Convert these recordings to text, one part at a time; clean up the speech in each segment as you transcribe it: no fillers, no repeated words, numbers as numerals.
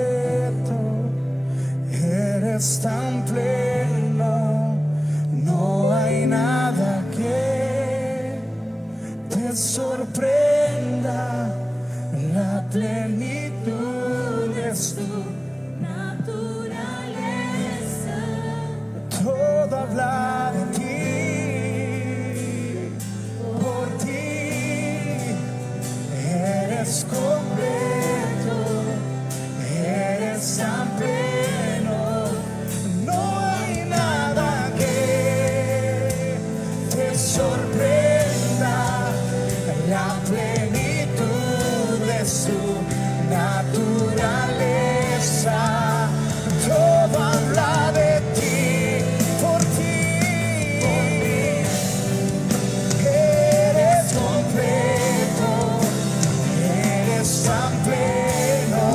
completo, eres tan pleno, no hay nada que te sorprenda, la plenitud es tu naturaleza, todo habla de ti. Eres completo, eres tan pleno, no hay nada que te sorprenda, la plenitud de su naturaleza, todo habla de ti, por ti, eres completo, tan pleno,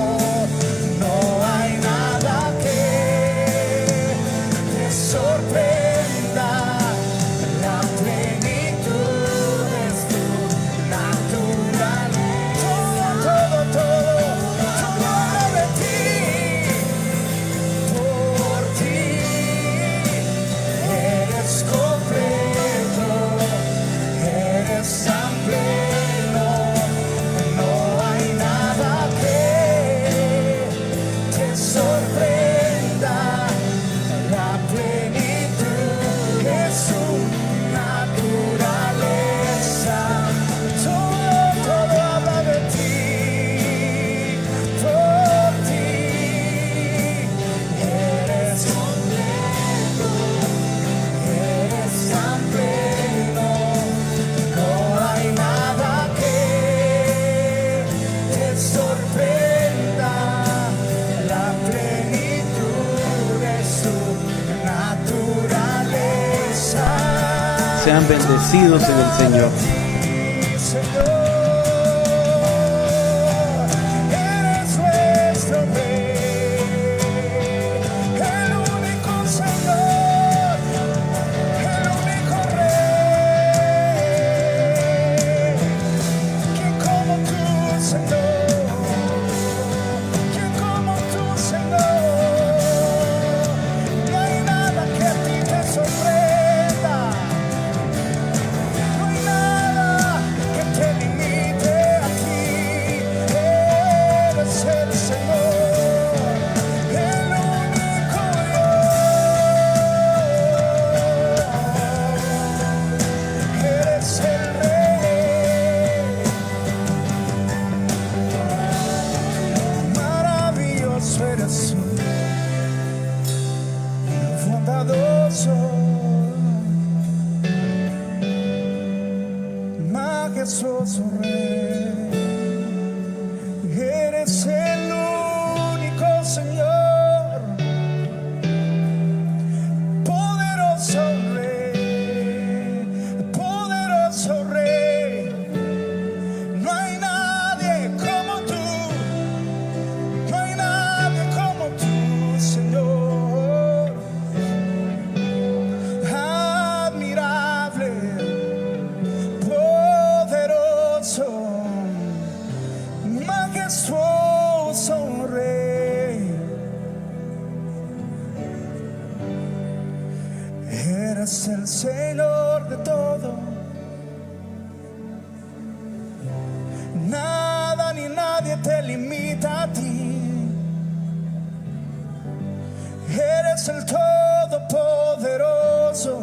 no hay nada que te sorprenda, la plenitud es tu naturaleza, todo habla de ti, por ti, eres completo, eres tan pleno. Sorprenda, la plenitud de su naturaleza, todo habla de ti, por ti, eres completo, eres tan pleno, no hay nada que te sorprenda. Sean bendecidos en el Señor. Majestuoso Rey, eres el único Señor, poderoso Rey, no hay nadie como tú, no hay nadie como tú, Señor, admirable, majestuoso Rey, eres el Señor de todo, nada ni nadie te limita a ti, eres el Todopoderoso,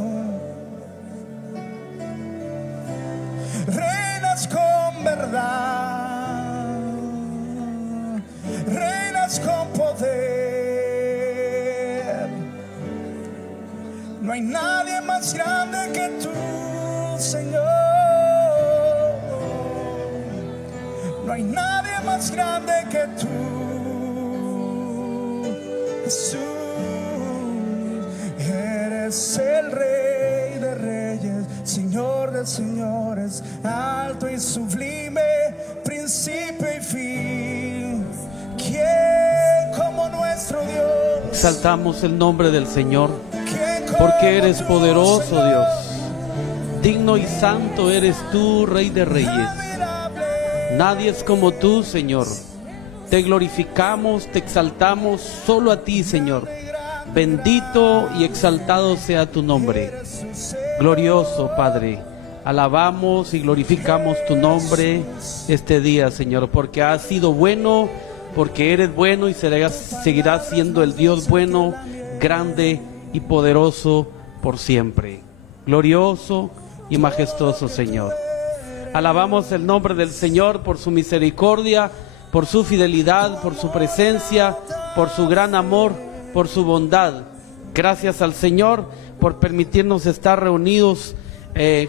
reinas con verdad, reinas con poder, no hay nadie más grande que tú, Señor, no hay nadie más grande que tú, Jesús, eres el Rey de Reyes, Señor de señores, alto y sublime, principio y fin, ¿quién como nuestro Dios? Exaltamos el nombre del Señor, porque eres poderoso, Dios. Digno y santo eres tú, Rey de Reyes. Nadie es como tú, Señor. Te glorificamos, te exaltamos solo a ti, Señor. Bendito y exaltado sea tu nombre. Glorioso, Padre. Alabamos y glorificamos tu nombre este día, Señor, porque has sido bueno, porque eres bueno y seguirás siendo el Dios bueno, grande y poderoso por siempre. Glorioso y majestuoso, Señor. Alabamos el nombre del Señor por su misericordia, por su fidelidad, por su presencia, por su gran amor, por su bondad. Gracias al Señor por permitirnos estar reunidos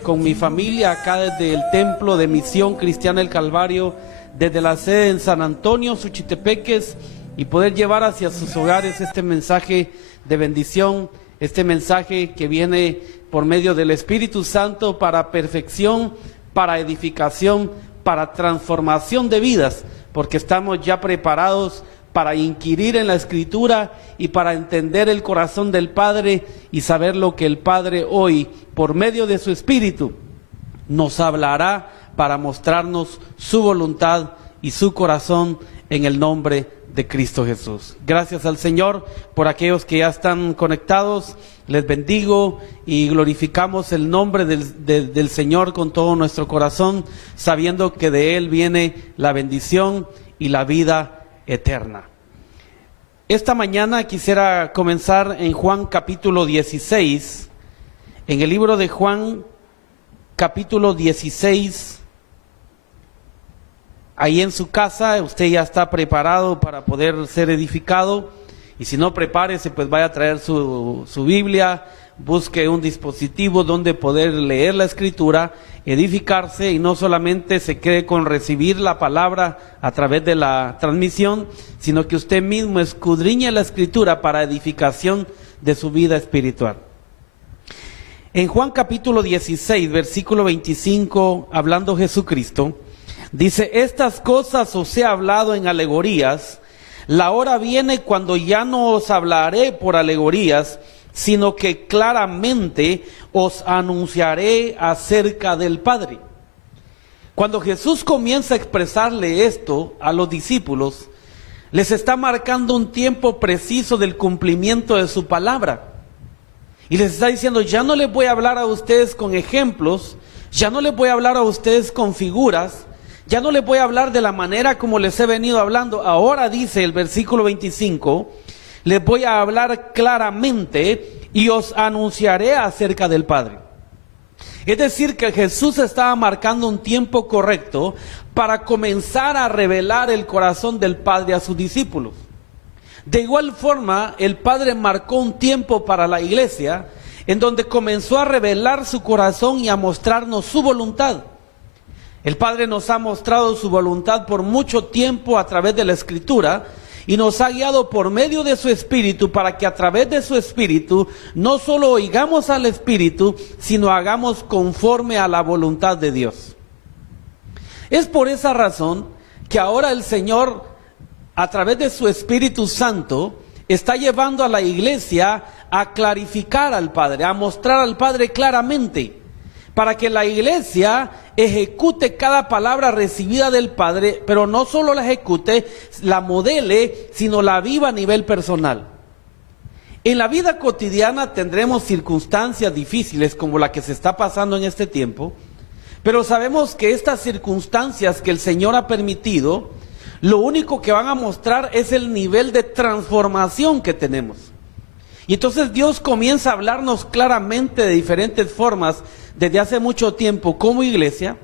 con mi familia acá desde el Templo de Misión Cristiana El Calvario, desde la sede en San Antonio, Suchitepeques, y poder llevar hacia sus hogares este mensaje de bendición, este mensaje que viene por medio del Espíritu Santo para perfección, para edificación, para transformación de vidas, porque estamos ya preparados para inquirir en la Escritura y para entender el corazón del Padre y saber lo que el Padre hoy, por medio de su Espíritu, nos hablará para mostrarnos su voluntad y su corazón en el nombre de Cristo Jesús. Gracias al Señor por aquellos que ya están conectados. Les bendigo y glorificamos el nombre del Señor con todo nuestro corazón, sabiendo que de Él viene la bendición y la vida eterna. Esta mañana quisiera comenzar en Juan capítulo 16, en el libro de Juan capítulo 16. Ahí en su casa usted ya está preparado para poder ser edificado, y si no, prepárese, pues vaya a traer su Biblia, busque un dispositivo donde poder leer la Escritura, edificarse, y no solamente se quede con recibir la palabra a través de la transmisión, sino que usted mismo escudriñe la Escritura para edificación de su vida espiritual. En Juan capítulo 16, versículo 25, hablando Jesucristo, dice: estas cosas os he hablado en alegorías. La hora viene cuando ya no os hablaré por alegorías, sino que claramente os anunciaré acerca del Padre. Cuando Jesús comienza a expresarle esto a los discípulos, les está marcando un tiempo preciso del cumplimiento de su palabra. Y les está diciendo: ya no les voy a hablar a ustedes con ejemplos, ya no les voy a hablar a ustedes con figuras, ya no les voy a hablar de la manera como les he venido hablando. Ahora, dice el versículo 25, les voy a hablar claramente y os anunciaré acerca del Padre. Es decir, que Jesús estaba marcando un tiempo correcto para comenzar a revelar el corazón del Padre a sus discípulos. De igual forma, el Padre marcó un tiempo para la iglesia en donde comenzó a revelar su corazón y a mostrarnos su voluntad. El Padre nos ha mostrado su voluntad por mucho tiempo a través de la Escritura, y nos ha guiado por medio de su Espíritu para que a través de su Espíritu no solo oigamos al Espíritu, sino hagamos conforme a la voluntad de Dios. Es por esa razón que ahora el Señor, a través de su Espíritu Santo, está llevando a la iglesia a clarificar al Padre, a mostrar al Padre claramente, para que la iglesia ejecute cada palabra recibida del Padre, pero no solo la ejecute, la modele, sino la viva a nivel personal. En la vida cotidiana tendremos circunstancias difíciles como la que se está pasando en este tiempo, pero sabemos que estas circunstancias que el Señor ha permitido, lo único que van a mostrar es el nivel de transformación que tenemos. Y entonces Dios comienza a hablarnos claramente de diferentes formas desde hace mucho tiempo como iglesia.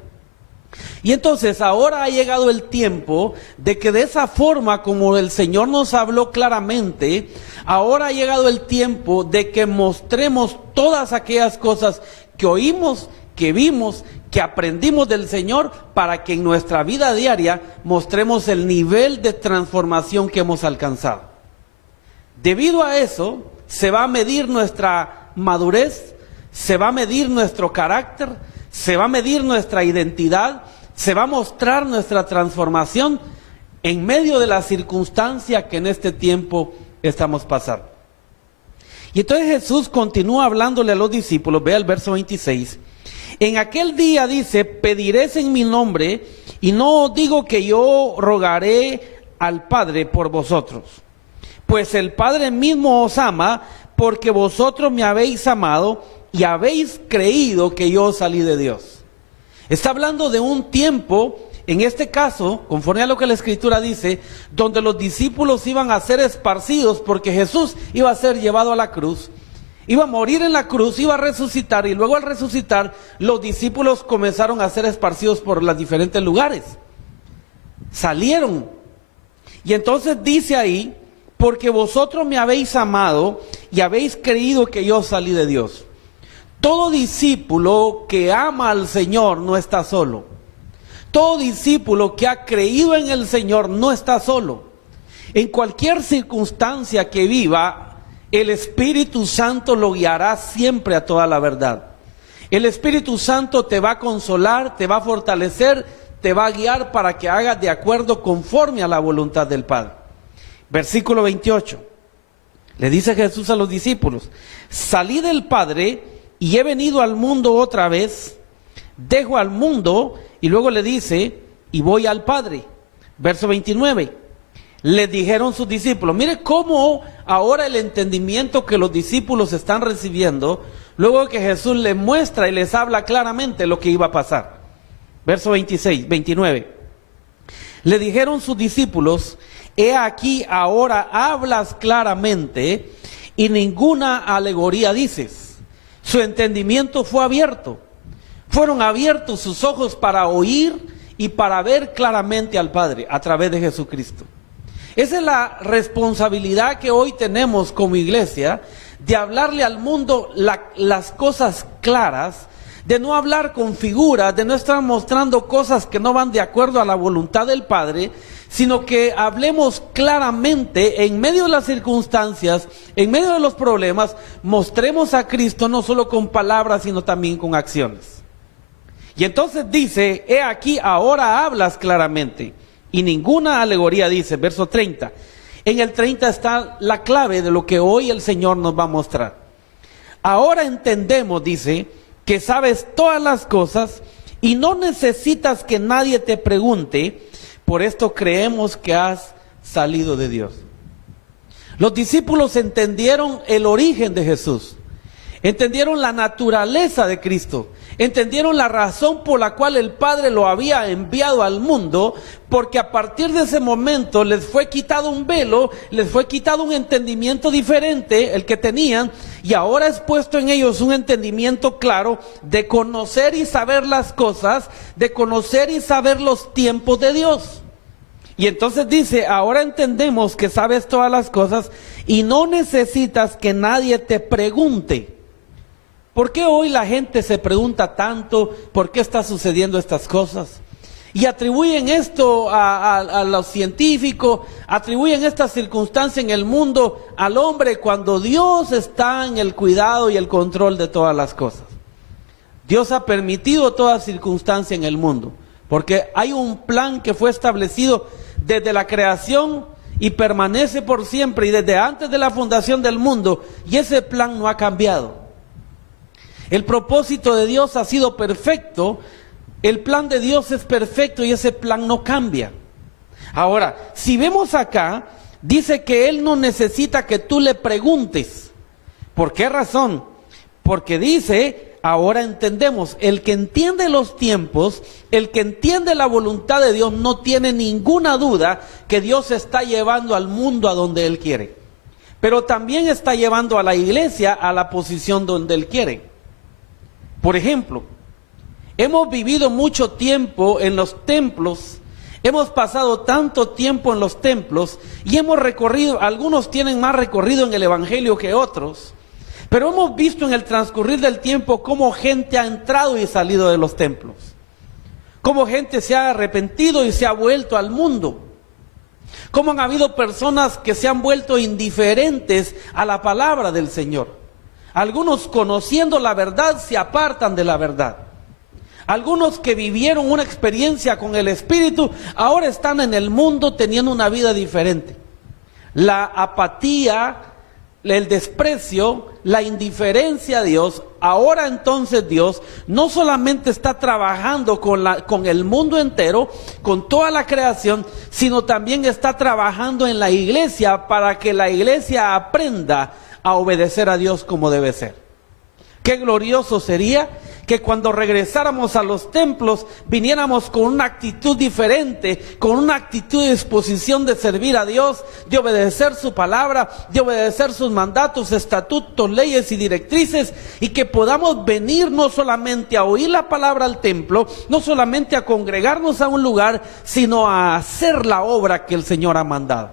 Y entonces ahora ha llegado el tiempo de que de esa forma como el Señor nos habló claramente, ahora ha llegado el tiempo de que mostremos todas aquellas cosas que oímos, que vimos, que aprendimos del Señor, para que en nuestra vida diaria mostremos el nivel de transformación que hemos alcanzado. Debido a eso, se va a medir nuestra madurez, se va a medir nuestro carácter, se va a medir nuestra identidad, se va a mostrar nuestra transformación en medio de la circunstancia que en este tiempo estamos pasando. Y entonces Jesús continúa hablándole a los discípulos, vea el verso 26. En aquel día dice: pediréis en mi nombre, y no digo que yo rogaré al Padre por vosotros. Pues el Padre mismo os ama, porque vosotros me habéis amado y habéis creído que yo salí de Dios. Está hablando de un tiempo, en este caso, conforme a lo que la Escritura dice, donde los discípulos iban a ser esparcidos porque Jesús iba a ser llevado a la cruz, iba a morir en la cruz, iba a resucitar, y luego al resucitar los discípulos comenzaron a ser esparcidos por los diferentes lugares. Salieron. Y entonces dice ahí, porque vosotros me habéis amado y habéis creído que yo salí de Dios. Todo discípulo que ama al Señor no está solo. Todo discípulo que ha creído en el Señor no está solo. En cualquier circunstancia que viva, el Espíritu Santo lo guiará siempre a toda la verdad. El Espíritu Santo te va a consolar, te va a fortalecer, te va a guiar para que hagas de acuerdo conforme a la voluntad del Padre. Versículo 28. Le dice Jesús a los discípulos: salí del Padre y he venido al mundo otra vez, dejo al mundo, y luego le dice, y voy al Padre. Verso 29. Le dijeron sus discípulos, mire cómo ahora el entendimiento que los discípulos están recibiendo, luego que Jesús les muestra y les habla claramente lo que iba a pasar. Verso 29. Le dijeron sus discípulos: he aquí ahora hablas claramente y ninguna alegoría dices. Su entendimiento fue abierto. Fueron abiertos sus ojos para oír y para ver claramente al Padre a través de Jesucristo. Esa es la responsabilidad que hoy tenemos como iglesia, de hablarle al mundo las cosas claras, de no hablar con figuras, de no estar mostrando cosas que no van de acuerdo a la voluntad del Padre, sino que hablemos claramente en medio de las circunstancias, en medio de los problemas, mostremos a Cristo no solo con palabras, sino también con acciones. Y entonces dice, he aquí ahora hablas claramente, y ninguna alegoría dice. Verso 30. En el 30 está la clave de lo que hoy el Señor nos va a mostrar. Ahora entendemos, dice, que sabes todas las cosas y no necesitas que nadie te pregunte. Por esto creemos que has salido de Dios. Los discípulos entendieron el origen de Jesús, entendieron la naturaleza de Cristo, entendieron la razón por la cual el Padre lo había enviado al mundo, porque a partir de ese momento les fue quitado un velo, les fue quitado un entendimiento diferente, el que tenían, y ahora es puesto en ellos un entendimiento claro de conocer y saber las cosas, de conocer y saber los tiempos de Dios. Y entonces dice, ahora entendemos que sabes todas las cosas y no necesitas que nadie te pregunte. ¿Por qué hoy la gente se pregunta tanto por qué está sucediendo estas cosas? Y atribuyen esto a los científicos, atribuyen esta circunstancia en el mundo al hombre, cuando Dios está en el cuidado y el control de todas las cosas. Dios ha permitido toda circunstancia en el mundo, porque hay un plan que fue establecido desde la creación y permanece por siempre, y desde antes de la fundación del mundo, y ese plan no ha cambiado. El propósito de Dios ha sido perfecto, el plan de Dios es perfecto y ese plan no cambia. Ahora, si vemos acá, dice que Él no necesita que tú le preguntes. ¿Por qué razón? Porque dice, ahora entendemos, el que entiende los tiempos, el que entiende la voluntad de Dios, no tiene ninguna duda que Dios está llevando al mundo a donde Él quiere. Pero también está llevando a la iglesia a la posición donde Él quiere. Por ejemplo, hemos vivido mucho tiempo en los templos, hemos pasado tanto tiempo en los templos y hemos recorrido, algunos tienen más recorrido en el evangelio que otros, pero hemos visto en el transcurrir del tiempo cómo gente ha entrado y salido de los templos, cómo gente se ha arrepentido y se ha vuelto al mundo, cómo han habido personas que se han vuelto indiferentes a la palabra del Señor. Algunos, conociendo la verdad, se apartan de la verdad. Algunos que vivieron una experiencia con el Espíritu, ahora están en el mundo teniendo una vida diferente. La apatía el desprecio, la indiferencia a Dios, ahora entonces Dios no solamente está trabajando con el mundo entero, con toda la creación, sino también está trabajando en la iglesia para que la iglesia aprenda a obedecer a Dios como debe ser. Qué glorioso sería que cuando regresáramos a los templos viniéramos con una actitud diferente, con una actitud de disposición de servir a Dios, de obedecer su palabra, de obedecer sus mandatos, estatutos, leyes y directrices, y que podamos venir no solamente a oír la palabra al templo, no solamente a congregarnos a un lugar, sino a hacer la obra que el Señor ha mandado.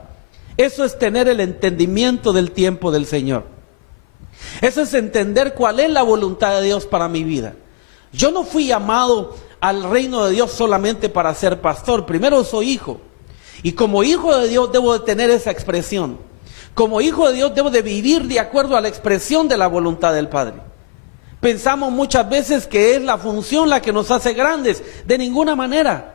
Eso es tener el entendimiento del tiempo del Señor. Eso es entender cuál es la voluntad de Dios para mi vida. Yo no fui llamado al reino de Dios solamente para ser pastor. Primero soy hijo. Y como hijo de Dios debo de tener esa expresión. Como hijo de Dios debo de vivir de acuerdo a la expresión de la voluntad del Padre. Pensamos muchas veces que es la función la que nos hace grandes. De ninguna manera.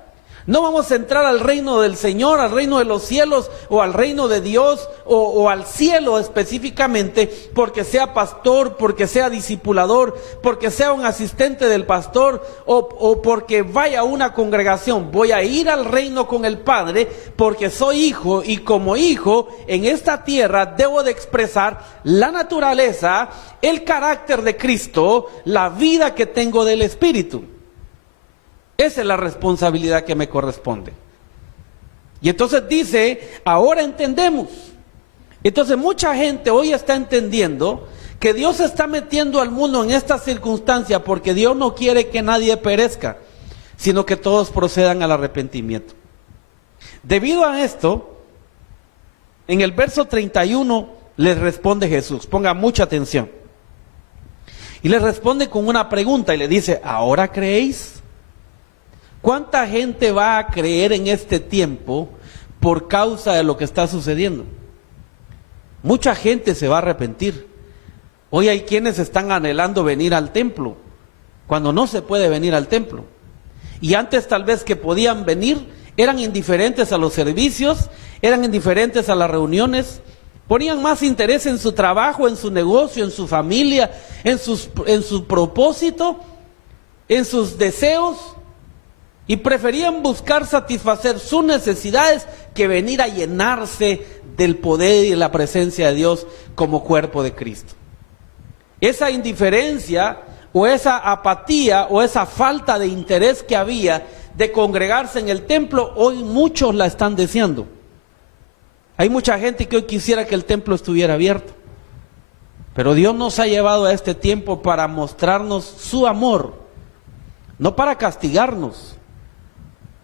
No vamos a entrar al reino del Señor, al reino de los cielos o al reino de Dios o al cielo específicamente porque sea pastor, porque sea discipulador, porque sea un asistente del pastor o porque vaya a una congregación. Voy a ir al reino con el Padre porque soy hijo y como hijo en esta tierra debo de expresar la naturaleza, el carácter de Cristo, la vida que tengo del Espíritu. Esa es la responsabilidad que me corresponde. Y entonces dice, ahora entendemos. Entonces mucha gente hoy está entendiendo que Dios está metiendo al mundo en esta circunstancia porque Dios no quiere que nadie perezca, sino que todos procedan al arrepentimiento. Debido a esto, en el verso 31 les responde Jesús. Ponga mucha atención. Y les responde con una pregunta y le dice, ¿ahora creéis? ¿Cuánta gente va a creer en este tiempo por causa de lo que está sucediendo? Mucha gente se va a arrepentir. Hoy hay quienes están anhelando venir al templo, cuando no se puede venir al templo. Y antes tal vez que podían venir, eran indiferentes a los servicios, eran indiferentes a las reuniones, ponían más interés en su trabajo, en su negocio, en su familia, en su propósito, en sus deseos. Y preferían buscar satisfacer sus necesidades que venir a llenarse del poder y la presencia de Dios como cuerpo de Cristo. Esa indiferencia o esa apatía o esa falta de interés que había de congregarse en el templo, hoy muchos la están deseando. Hay mucha gente que hoy quisiera que el templo estuviera abierto. Pero Dios nos ha llevado a este tiempo para mostrarnos su amor, no para castigarnos.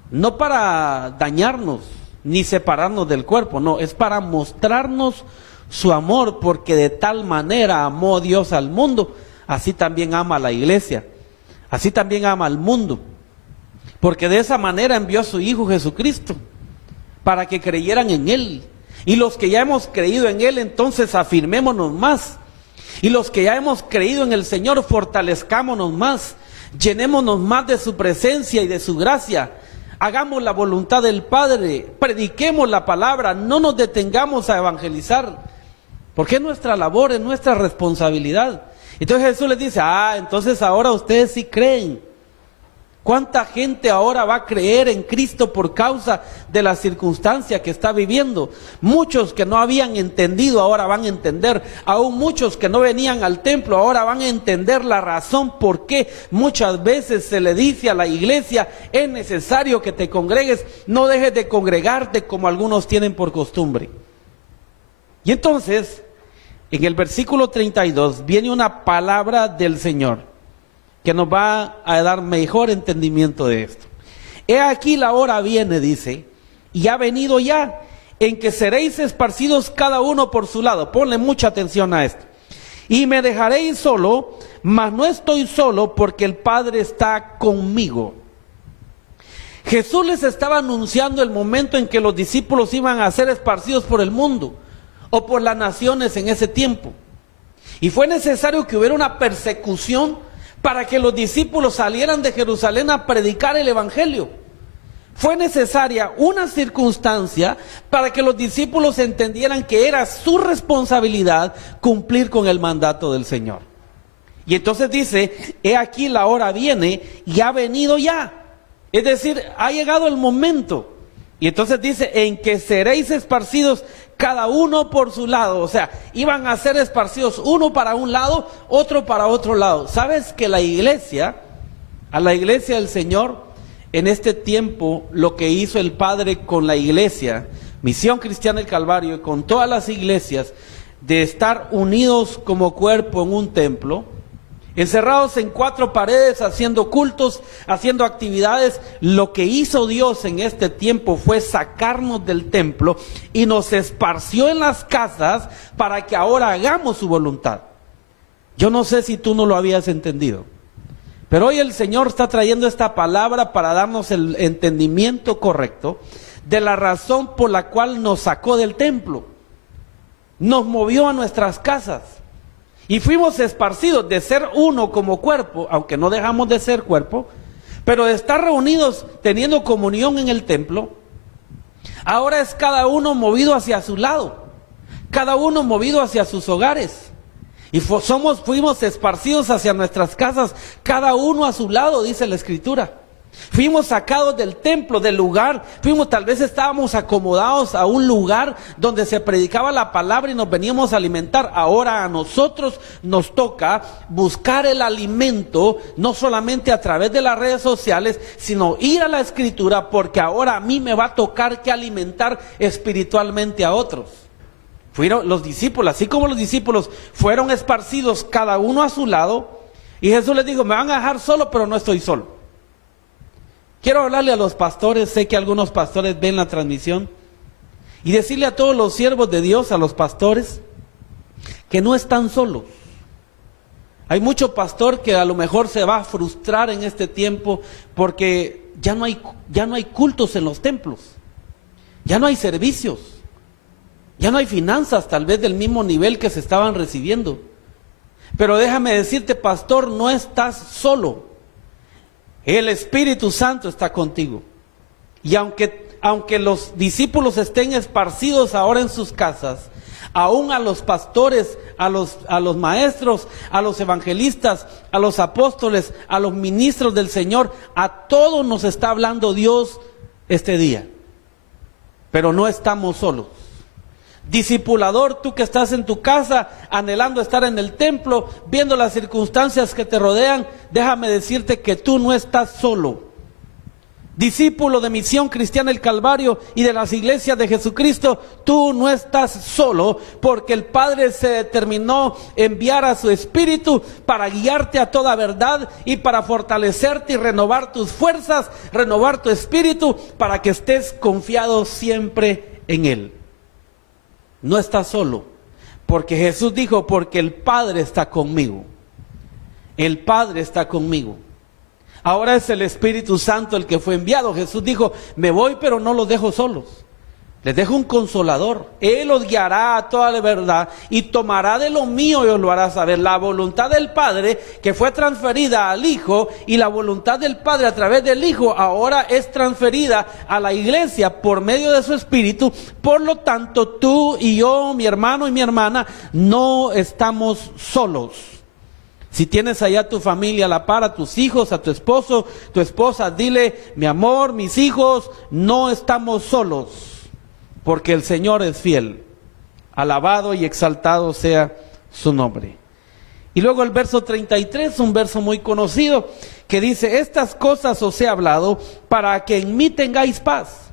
No para dañarnos, ni separarnos del cuerpo, no, es para mostrarnos su amor, porque de tal manera amó Dios al mundo, así también ama a la iglesia, así también ama al mundo, porque de esa manera envió a su Hijo Jesucristo, para que creyeran en Él, y los que ya hemos creído en Él, entonces afirmémonos más, y los que ya hemos creído en el Señor, fortalezcámonos más, llenémonos más de su presencia y de su gracia. Hagamos la voluntad del Padre, prediquemos la palabra, no nos detengamos a evangelizar, porque es nuestra labor, es nuestra responsabilidad. Entonces Jesús les dice, entonces ahora ustedes sí creen. ¿Cuánta gente ahora va a creer en Cristo por causa de la circunstancia que está viviendo? Muchos que no habían entendido ahora van a entender. Aún muchos que no venían al templo ahora van a entender la razón por qué muchas veces se le dice a la iglesia, es necesario que te congregues, no dejes de congregarte como algunos tienen por costumbre. Y entonces, en el versículo 32 viene una palabra del Señor que nos va a dar mejor entendimiento de esto. He aquí la hora viene, dice, y ha venido ya, en que seréis esparcidos cada uno por su lado. Ponle mucha atención a esto. Y me dejaréis solo, mas no estoy solo, porque el Padre está conmigo. Jesús les estaba anunciando el momento en que los discípulos iban a ser esparcidos por el mundo, o por las naciones en ese tiempo. Y fue necesario que hubiera una persecución para que los discípulos salieran de Jerusalén a predicar el Evangelio. Fue necesaria una circunstancia para que los discípulos entendieran que era su responsabilidad cumplir con el mandato del Señor. Y entonces dice, he aquí la hora viene y ha venido ya. Es decir, ha llegado el momento. Y entonces dice, en que seréis esparcidos cada uno por su lado. O sea, iban a ser esparcidos uno para un lado, otro para otro lado. ¿Sabes que a la iglesia del Señor, en este tiempo, lo que hizo el Padre con la iglesia, Misión Cristiana del Calvario, y con todas las iglesias, de estar unidos como cuerpo en un templo, encerrados en 4 paredes, haciendo cultos, haciendo actividades, lo que hizo Dios en este tiempo fue sacarnos del templo y nos esparció en las casas para que ahora hagamos su voluntad. Yo no sé si tú no lo habías entendido, pero hoy el Señor está trayendo esta palabra para darnos el entendimiento correcto de la razón por la cual nos sacó del templo, nos movió a nuestras casas. Y fuimos esparcidos de ser uno como cuerpo, aunque no dejamos de ser cuerpo, pero de estar reunidos teniendo comunión en el templo. Ahora es cada uno movido hacia su lado, cada uno movido hacia sus hogares. Y fuimos esparcidos hacia nuestras casas, cada uno a su lado, dice la Escritura. Fuimos sacados del templo, del lugar, tal vez estábamos acomodados a un lugar donde se predicaba la palabra y nos veníamos a alimentar. Ahora a nosotros nos toca buscar el alimento, no solamente a través de las redes sociales, sino ir a la Escritura, porque ahora a mí me va a tocar que alimentar espiritualmente a otros. Fueron los discípulos, así como los discípulos fueron esparcidos cada uno a su lado, y Jesús les dijo, me van a dejar solo, pero no estoy solo. Quiero hablarle a los pastores, sé que algunos pastores ven la transmisión, y decirle a todos los siervos de Dios, a los pastores, que no están solos. Hay mucho pastor que a lo mejor se va a frustrar en este tiempo porque ya no hay cultos en los templos, ya no hay servicios, ya no hay finanzas tal vez del mismo nivel que se estaban recibiendo. Pero déjame decirte, pastor, no estás solo. El Espíritu Santo está contigo. Y aunque los discípulos estén esparcidos ahora en sus casas, aún a los pastores, a los maestros, a los evangelistas, a los apóstoles, a los ministros del Señor, a todos nos está hablando Dios este día. Pero no estamos solos. Discipulador, tú que estás en tu casa anhelando estar en el templo, viendo las circunstancias que te rodean, déjame decirte que tú no estás solo. Discípulo de Misión Cristiana del Calvario y de las iglesias de Jesucristo, tú no estás solo, porque el Padre se determinó enviar a su Espíritu para guiarte a toda verdad y para fortalecerte y renovar tus fuerzas, renovar tu espíritu, para que estés confiado siempre en Él. No estás solo, porque Jesús dijo, porque el Padre está conmigo. El Padre está conmigo. Ahora es el Espíritu Santo el que fue enviado. Jesús dijo, me voy pero no los dejo solos. Les dejo un consolador. Él los guiará a toda la verdad y tomará de lo mío y os lo hará saber. La voluntad del Padre que fue transferida al Hijo, y la voluntad del Padre a través del Hijo ahora es transferida a la iglesia por medio de su Espíritu. Por lo tanto, tú y yo, mi hermano y mi hermana, no estamos solos. Si tienes allá a tu familia a la par, a tus hijos, a tu esposo, tu esposa, dile, mi amor, mis hijos, no estamos solos, porque el Señor es fiel. Alabado y exaltado sea su nombre. Y luego el verso 33, un verso muy conocido, que dice, estas cosas os he hablado para que en mí tengáis paz.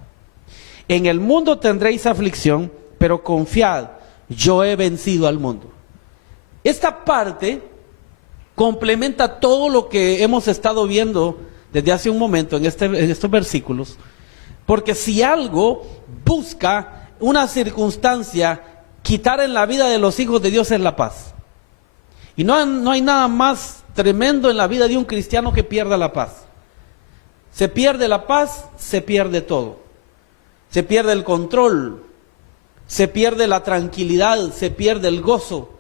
En el mundo tendréis aflicción, pero confiad, yo he vencido al mundo. Esta parte complementa todo lo que hemos estado viendo desde hace un momento en estos versículos, porque si algo busca una circunstancia quitar en la vida de los hijos de Dios es la paz. Y no hay nada más tremendo en la vida de un cristiano que pierda la paz. Se pierde la paz, se pierde todo. Se pierde el control, se pierde la tranquilidad, se pierde el gozo.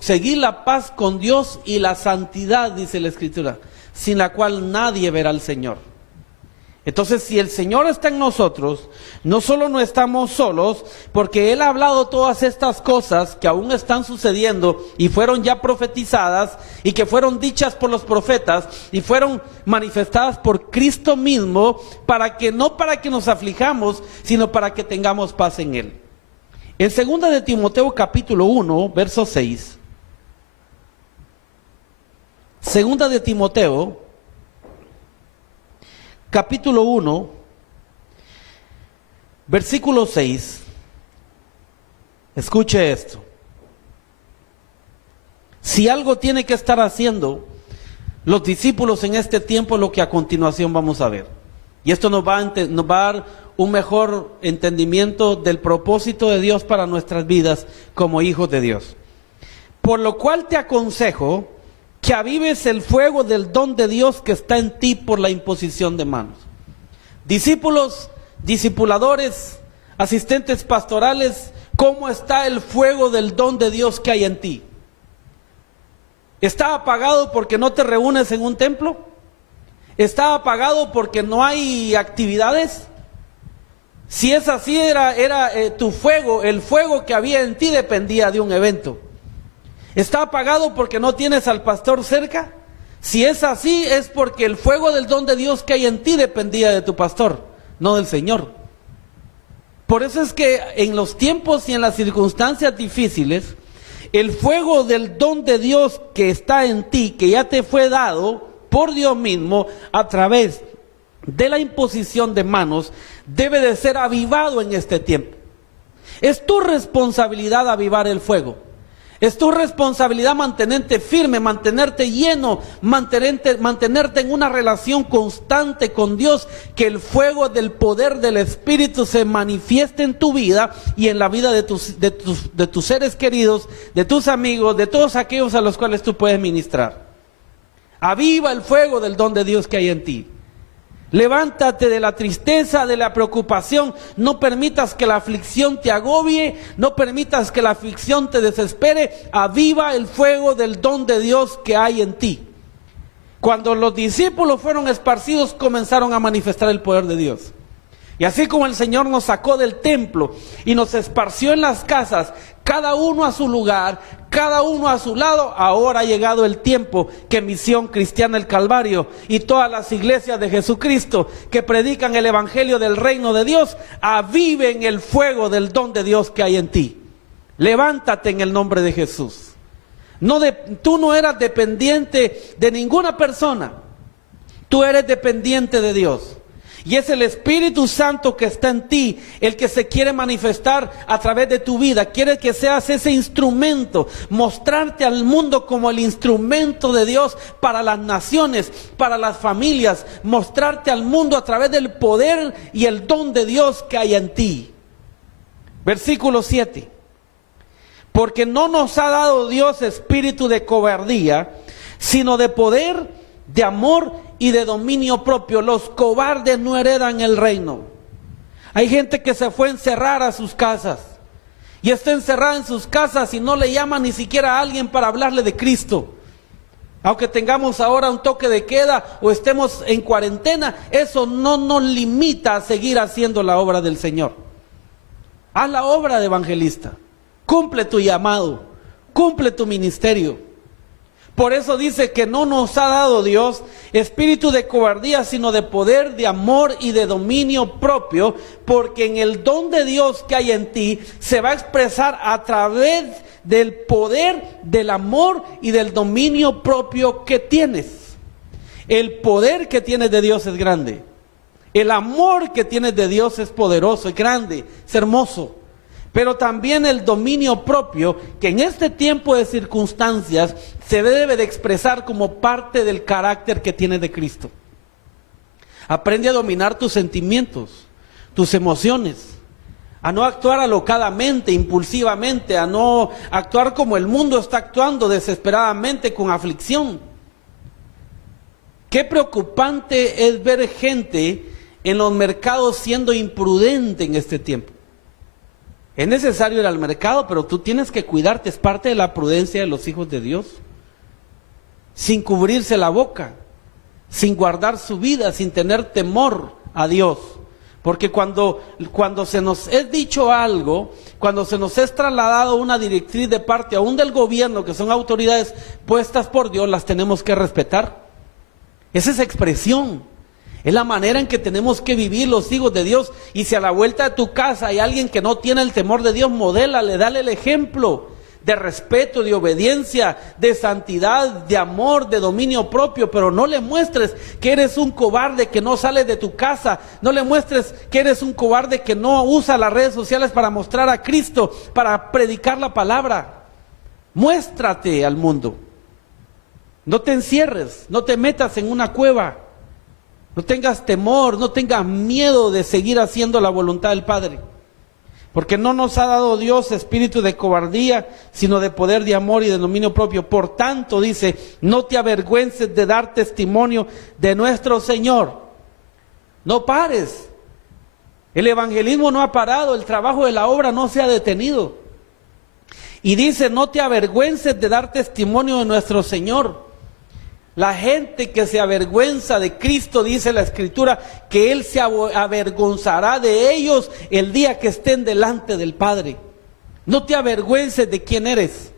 Seguir la paz con Dios y la santidad, dice la Escritura, sin la cual nadie verá al Señor. Entonces, si el Señor está en nosotros, no solo no estamos solos, porque Él ha hablado todas estas cosas que aún están sucediendo y fueron ya profetizadas y que fueron dichas por los profetas y fueron manifestadas por Cristo mismo, no para que nos aflijamos, sino para que tengamos paz en Él. En 2 de Timoteo capítulo 1, verso 6. 2 de Timoteo capítulo 1, versículo 6. Escuche esto. Si algo tiene que estar haciendo los discípulos en este tiempo, lo que a continuación vamos a ver. Y esto nos va a dar un mejor entendimiento del propósito de Dios para nuestras vidas como hijos de Dios. Por lo cual te aconsejo que avives el fuego del don de Dios que está en ti por la imposición de manos. Discípulos, discipuladores, asistentes pastorales, ¿cómo está el fuego del don de Dios que hay en ti? ¿Está apagado porque no te reúnes en un templo? ¿Está apagado porque no hay actividades? Si es así, tu fuego, el fuego que había en ti dependía de un evento. ¿Está apagado porque no tienes al pastor cerca? Si es así, es porque el fuego del don de Dios que hay en ti dependía de tu pastor, no del Señor. Por eso es que en los tiempos y en las circunstancias difíciles, el fuego del don de Dios que está en ti, que ya te fue dado por Dios mismo a través de la imposición de manos, debe de ser avivado en este tiempo. Es tu responsabilidad avivar el fuego. Es tu responsabilidad mantenerte firme, mantenerte lleno, mantenerte en una relación constante con Dios, que el fuego del poder del Espíritu se manifieste en tu vida y en la vida de tus seres queridos, de tus amigos, de todos aquellos a los cuales tú puedes ministrar. Aviva el fuego del don de Dios que hay en ti. Levántate de la tristeza, de la preocupación. No permitas que la aflicción te agobie, no permitas que la aflicción te desespere. Aviva el fuego del don de Dios que hay en ti. Cuando los discípulos fueron esparcidos, comenzaron a manifestar el poder de Dios. Y así como el Señor nos sacó del templo y nos esparció en las casas, cada uno a su lugar, cada uno a su lado, ahora ha llegado el tiempo que Misión Cristiana El Calvario y todas las iglesias de Jesucristo que predican el evangelio del reino de Dios, aviven el fuego del don de Dios que hay en ti. Levántate en el nombre de Jesús. Tú no eras dependiente de ninguna persona, tú eres dependiente de Dios. Y es el Espíritu Santo que está en ti, el que se quiere manifestar a través de tu vida. Quiere que seas ese instrumento, mostrarte al mundo como el instrumento de Dios para las naciones, para las familias, mostrarte al mundo a través del poder y el don de Dios que hay en ti. Versículo 7. Porque no nos ha dado Dios espíritu de cobardía, sino de poder, de amor y de dominio propio. Los cobardes no heredan el reino. Hay gente que se fue a encerrar a sus casas y está encerrada en sus casas y no le llama ni siquiera a alguien para hablarle de Cristo. Aunque tengamos ahora un toque de queda o estemos en cuarentena, eso no nos limita a seguir haciendo la obra del Señor. Haz la obra de evangelista, cumple tu llamado, cumple tu ministerio. Por eso dice que no nos ha dado Dios espíritu de cobardía, sino de poder, de amor y de dominio propio, porque en el don de Dios que hay en ti se va a expresar a través del poder, del amor y del dominio propio que tienes. El poder que tienes de Dios es grande. El amor que tienes de Dios es poderoso, es grande, es hermoso. Pero también el dominio propio, que en este tiempo de circunstancias se debe de expresar como parte del carácter que tienes de Cristo. Aprende a dominar tus sentimientos, tus emociones, a no actuar alocadamente, impulsivamente, a no actuar como el mundo está actuando, desesperadamente, con aflicción. Qué preocupante es ver gente en los mercados siendo imprudente en este tiempo. Es necesario ir al mercado, pero tú tienes que cuidarte, es parte de la prudencia de los hijos de Dios. Sin cubrirse la boca, sin guardar su vida, sin tener temor a Dios. Porque cuando se nos es dicho algo, cuando se nos es trasladado una directriz de parte aún del gobierno, que son autoridades puestas por Dios, las tenemos que respetar. Esa es expresión, es la manera en que tenemos que vivir los hijos de Dios. Y si a la vuelta de tu casa hay alguien que no tiene el temor de Dios, modélale, dale el ejemplo de respeto, de obediencia, de santidad, de amor, de dominio propio, pero no le muestres que eres un cobarde que no sales de tu casa, no le muestres que eres un cobarde que no usa las redes sociales para mostrar a Cristo, para predicar la palabra. Muéstrate al mundo, no te encierres, no te metas en una cueva, no tengas temor, no tengas miedo de seguir haciendo la voluntad del Padre. Porque no nos ha dado Dios espíritu de cobardía, sino de poder, de amor y de dominio propio. Por tanto, dice, no te avergüences de dar testimonio de nuestro Señor. No pares. El evangelismo no ha parado, el trabajo de la obra no se ha detenido. Y dice, no te avergüences de dar testimonio de nuestro Señor. La gente que se avergüenza de Cristo, dice la Escritura, que Él se avergonzará de ellos el día que estén delante del Padre. No te avergüences de quién eres.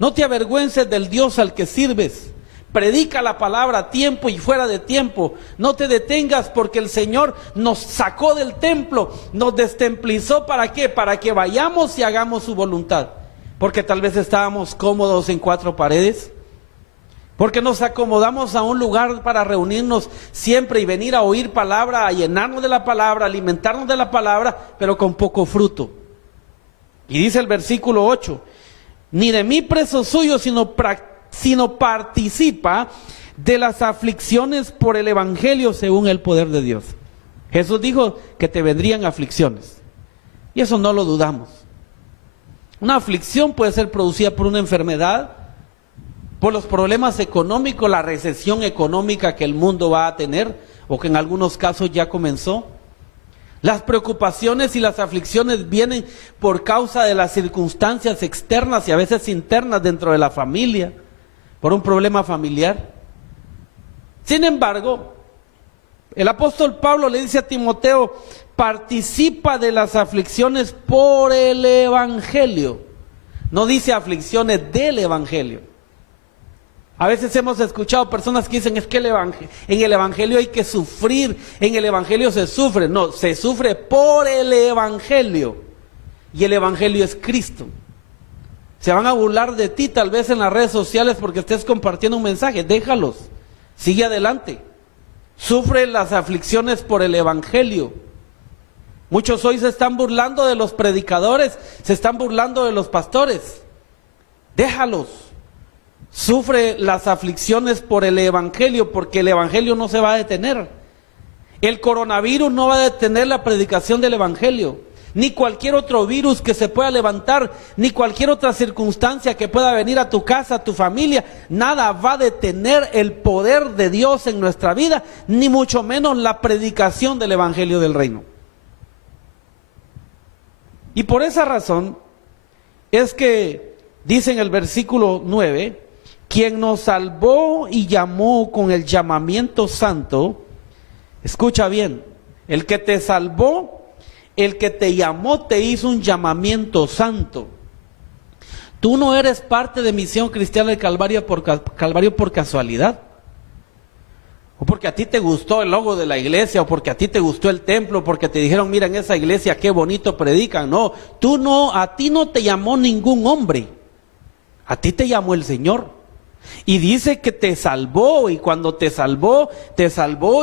No te avergüences del Dios al que sirves. Predica la palabra a tiempo y fuera de tiempo. No te detengas, porque el Señor nos sacó del templo, nos destemplizó. ¿Para qué? Para que vayamos y hagamos su voluntad. Porque tal vez estábamos cómodos en cuatro paredes. Porque nos acomodamos a un lugar para reunirnos siempre y venir a oír palabra, a llenarnos de la palabra, a alimentarnos de la palabra, pero con poco fruto. Y dice el versículo 8, ni de mí preso suyo, sino participa de las aflicciones por el evangelio según el poder de Dios. Jesús dijo que te vendrían aflicciones, y eso no lo dudamos. Una aflicción puede ser producida por una enfermedad, por los problemas económicos, la recesión económica que el mundo va a tener, o que en algunos casos ya comenzó. Las preocupaciones y las aflicciones vienen por causa de las circunstancias externas y a veces internas dentro de la familia, por un problema familiar. Sin embargo, el apóstol Pablo le dice a Timoteo, participa de las aflicciones por el evangelio. No dice aflicciones del evangelio. A veces hemos escuchado personas que dicen, es que en el evangelio hay que sufrir, en el evangelio se sufre. No, se sufre por el evangelio, y el evangelio es Cristo. Se van a burlar de ti tal vez en las redes sociales porque estés compartiendo un mensaje, déjalos, sigue adelante. Sufre las aflicciones por el evangelio. Muchos hoy se están burlando de los predicadores, se están burlando de los pastores, déjalos. Sufre las aflicciones por el evangelio, porque el evangelio no se va a detener. El coronavirus no va a detener la predicación del evangelio, ni cualquier otro virus que se pueda levantar, ni cualquier otra circunstancia que pueda venir a tu casa, a tu familia. Nada va a detener el poder de Dios en nuestra vida, ni mucho menos la predicación del evangelio del reino. Y por esa razón es que dice en el versículo 9, quien nos salvó y llamó con el llamamiento santo. Escucha bien, el que te salvó, el que te llamó, te hizo un llamamiento santo. Tú no eres parte de Misión Cristiana del Calvario por casualidad, o porque a ti te gustó el logo de la iglesia, o porque a ti te gustó el templo, o porque te dijeron, mira en esa iglesia qué bonito predican. No, a ti no te llamó ningún hombre, a ti te llamó el Señor. Y dice que te salvó, y cuando te salvó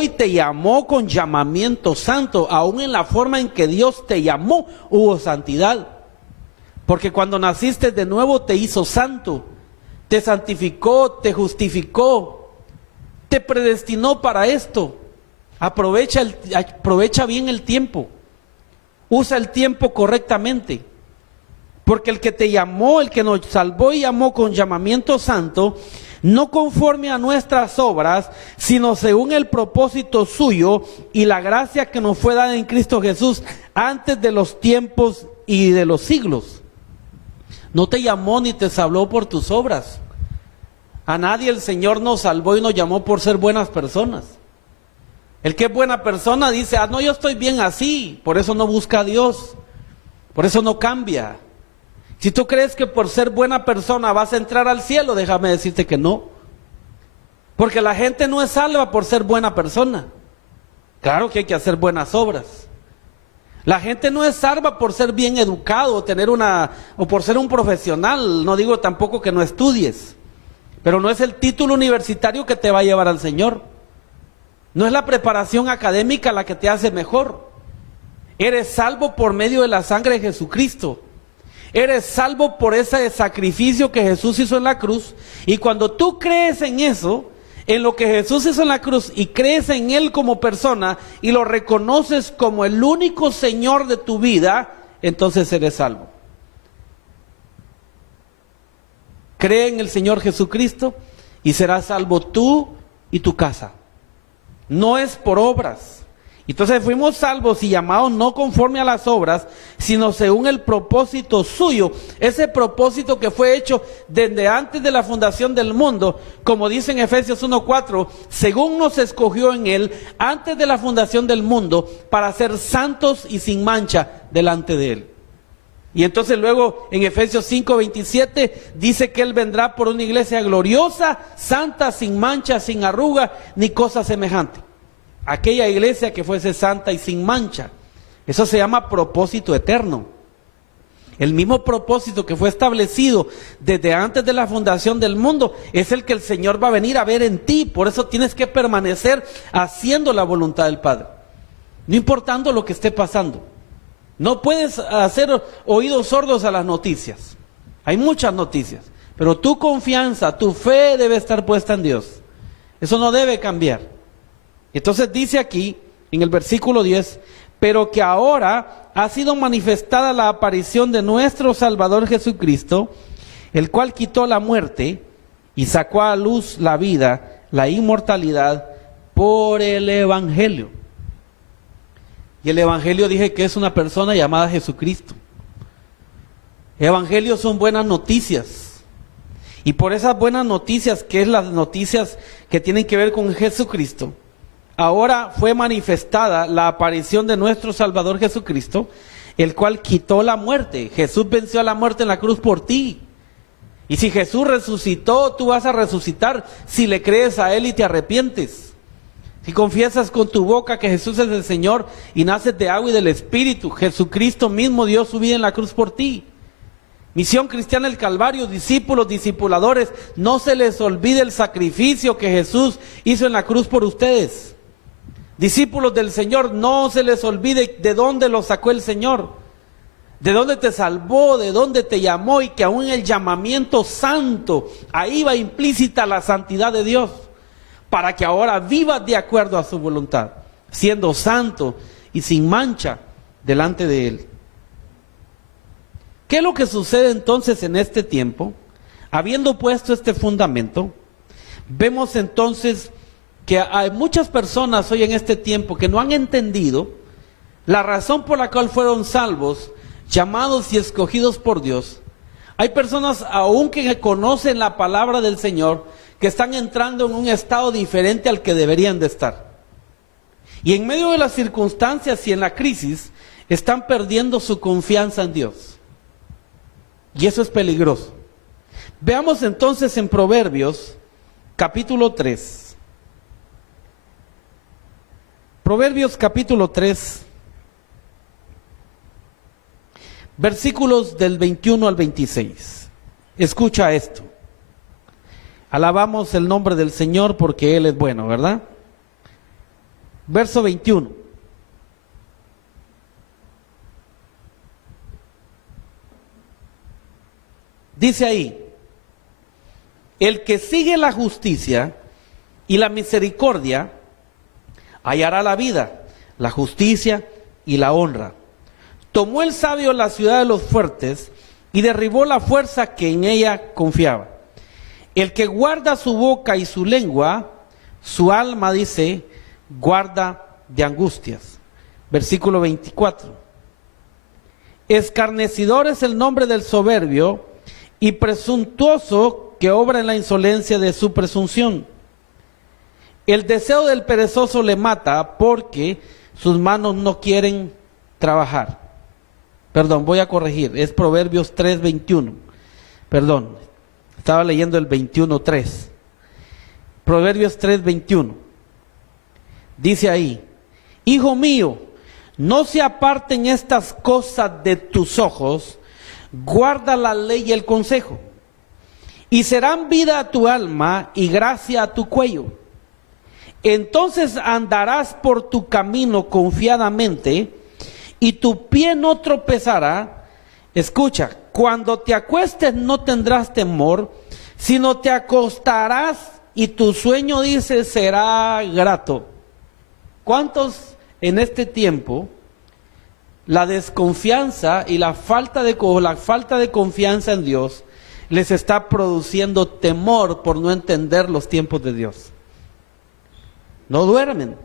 y te llamó con llamamiento santo. Aún en la forma en que Dios te llamó hubo santidad, porque cuando naciste de nuevo te hizo santo, te santificó, te justificó, te predestinó para esto. Aprovecha bien el tiempo, usa el tiempo correctamente. Porque el que te llamó, el que nos salvó y llamó con llamamiento santo, no conforme a nuestras obras, sino según el propósito suyo y la gracia que nos fue dada en Cristo Jesús antes de los tiempos y de los siglos. No te llamó ni te salvó por tus obras. A nadie el Señor nos salvó y nos llamó por ser buenas personas. El que es buena persona dice, no, yo estoy bien así, por eso no busca a Dios, por eso no cambia. Si tú crees que por ser buena persona vas a entrar al cielo, déjame decirte que no. Porque la gente no es salva por ser buena persona. Claro que hay que hacer buenas obras. La gente no es salva por ser bien educado o por ser un profesional. No digo tampoco que no estudies, pero no es el título universitario que te va a llevar al Señor. No es la preparación académica la que te hace mejor. Eres salvo por medio de la sangre de Jesucristo. Eres salvo por ese sacrificio que Jesús hizo en la cruz. Y cuando tú crees en eso, en lo que Jesús hizo en la cruz, y crees en Él como persona, y lo reconoces como el único Señor de tu vida, entonces eres salvo. Cree en el Señor Jesucristo y serás salvo tú y tu casa. No es por obras. Entonces fuimos salvos y llamados no conforme a las obras, sino según el propósito suyo. Ese propósito que fue hecho desde antes de la fundación del mundo, como dice en Efesios 1:4, según nos escogió en Él antes de la fundación del mundo para ser santos y sin mancha delante de Él. Y entonces luego en Efesios 5:27 dice que Él vendrá por una iglesia gloriosa, santa, sin mancha, sin arruga, ni cosa semejante. Aquella iglesia que fuese santa y sin mancha. Eso se llama propósito eterno. El mismo propósito que fue establecido desde antes de la fundación del mundo es el que el Señor va a venir a ver en ti. Por eso tienes que permanecer haciendo la voluntad del Padre, no importando lo que esté pasando. No puedes hacer oídos sordos a las noticias. Hay muchas noticias, pero tu confianza, tu fe debe estar puesta en Dios. Eso no debe cambiar. Entonces dice aquí, en el versículo 10, pero que ahora ha sido manifestada la aparición de nuestro Salvador Jesucristo, el cual quitó la muerte y sacó a luz la vida, la inmortalidad, por el Evangelio. Y el Evangelio dije que es una persona llamada Jesucristo. Evangelios son buenas noticias. Y por esas buenas noticias, que es las noticias que tienen que ver con Jesucristo, ahora fue manifestada la aparición de nuestro Salvador Jesucristo, el cual quitó la muerte. Jesús venció a la muerte en la cruz por ti. Y si Jesús resucitó, tú vas a resucitar si le crees a Él y te arrepientes. Si confiesas con tu boca que Jesús es el Señor y naces de agua y del Espíritu, Jesucristo mismo dio su vida en la cruz por ti. Misión Cristiana del Calvario, discípulos, discipuladores, no se les olvide el sacrificio que Jesús hizo en la cruz por ustedes. Discípulos del Señor, no se les olvide de dónde los sacó el Señor, de dónde te salvó, de dónde te llamó, y que aún en el llamamiento santo, ahí va implícita la santidad de Dios, para que ahora vivas de acuerdo a su voluntad, siendo santo y sin mancha delante de Él. ¿Qué es lo que sucede entonces en este tiempo? Habiendo puesto este fundamento, vemos entonces que hay muchas personas hoy en este tiempo que no han entendido la razón por la cual fueron salvos, llamados y escogidos por Dios. Hay personas aún que conocen la palabra del Señor, que están entrando en un estado diferente al que deberían de estar. Y en medio de las circunstancias y en la crisis, están perdiendo su confianza en Dios. Y eso es peligroso. Veamos entonces en Proverbios, capítulo 3. Proverbios capítulo 3, versículos del 21 al 26. Escucha esto. Alabamos el nombre del Señor porque Él es bueno, ¿verdad? Verso 21. Dice ahí: el que sigue la justicia y la misericordia hallará la vida, la justicia y la honra. Tomó el sabio la ciudad de los fuertes y derribó la fuerza que en ella confiaba. El que guarda su boca y su lengua, su alma, dice, guarda de angustias. Versículo 24. Escarnecidor es el nombre del soberbio y presuntuoso que obra en la insolencia de su presunción. El deseo del perezoso le mata porque sus manos no quieren trabajar. Perdón, voy a corregir, es Proverbios 3:21. Perdón, estaba leyendo el 21:3. Proverbios 3:21. Dice ahí: hijo mío, no se aparten estas cosas de tus ojos, guarda la ley y el consejo, y serán vida a tu alma y gracia a tu cuello. Entonces andarás por tu camino confiadamente, y tu pie no tropezará. Escucha, cuando te acuestes no tendrás temor, sino te acostarás y tu sueño, dice, será grato. ¿Cuántos en este tiempo la desconfianza y la falta de confianza en Dios les está produciendo temor por no entender los tiempos de Dios? No duermen.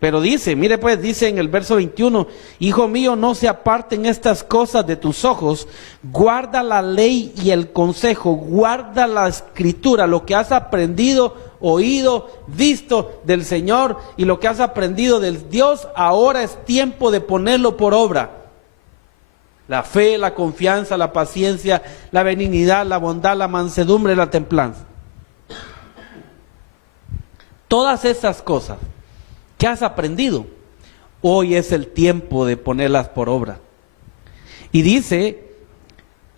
Pero dice, mire pues, dice en el verso 21, hijo mío, no se aparten estas cosas de tus ojos, guarda la ley y el consejo, guarda la escritura, lo que has aprendido, oído, visto del Señor y lo que has aprendido del Dios, ahora es tiempo de ponerlo por obra. La fe, la confianza, la paciencia, la benignidad, la bondad, la mansedumbre, la templanza. Todas esas cosas que has aprendido, hoy es el tiempo de ponerlas por obra. Y dice,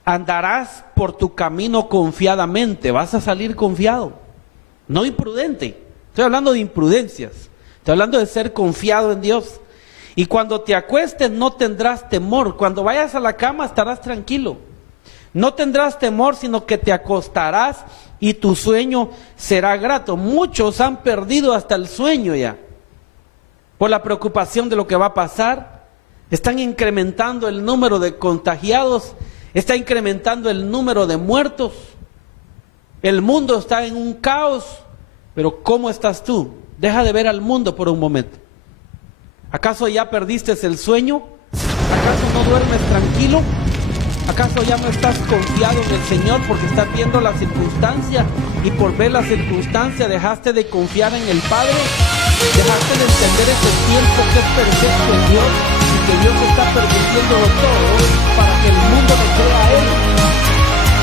andarás por tu camino confiadamente, vas a salir confiado, no imprudente. Estoy hablando de imprudencias, estoy hablando de ser confiado en Dios. Y cuando te acuestes no tendrás temor, cuando vayas a la cama estarás tranquilo. No tendrás temor, sino que te acostarás y tu sueño será grato. Muchos han perdido hasta el sueño ya, por la preocupación de lo que va a pasar. Están incrementando el número de contagiados, está incrementando el número de muertos. El mundo está en un caos, pero ¿cómo estás tú? Deja de ver al mundo por un momento. ¿Acaso ya perdiste el sueño? ¿Acaso no duermes tranquilo? ¿Acaso ya no estás confiado en el Señor porque estás viendo la circunstancia y por ver la circunstancia dejaste de confiar en el Padre? Dejaste de entender ese tiempo que es perfecto en Dios y que Dios está permitiéndolo todo para que el mundo le crea a Él.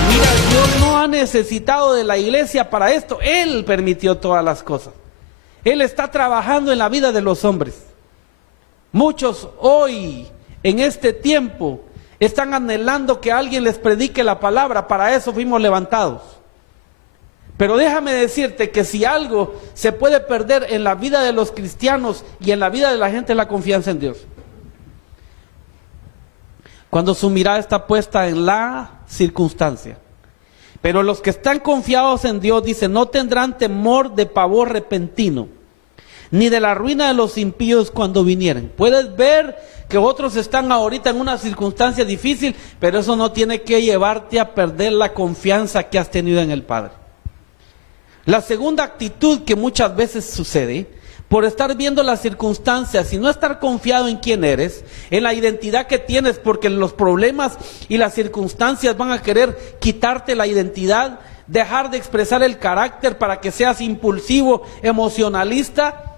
Mira, Dios no ha necesitado de la iglesia para esto. Él permitió todas las cosas. Él está trabajando en la vida de los hombres. Muchos hoy, en este tiempo, están anhelando que alguien les predique la palabra. Para eso fuimos levantados. Pero déjame decirte que si algo se puede perder en la vida de los cristianos y en la vida de la gente, es la confianza en Dios. Cuando su mirada está puesta en la circunstancia. Pero los que están confiados en Dios, dice, no tendrán temor de pavor repentino, ni de la ruina de los impíos cuando vinieren. Puedes ver que otros están ahorita en una circunstancia difícil, pero eso no tiene que llevarte a perder la confianza que has tenido en el Padre. La segunda actitud que muchas veces sucede, por estar viendo las circunstancias y no estar confiado en quién eres, en la identidad que tienes, porque los problemas y las circunstancias van a querer quitarte la identidad, dejar de expresar el carácter para que seas impulsivo, emocionalista,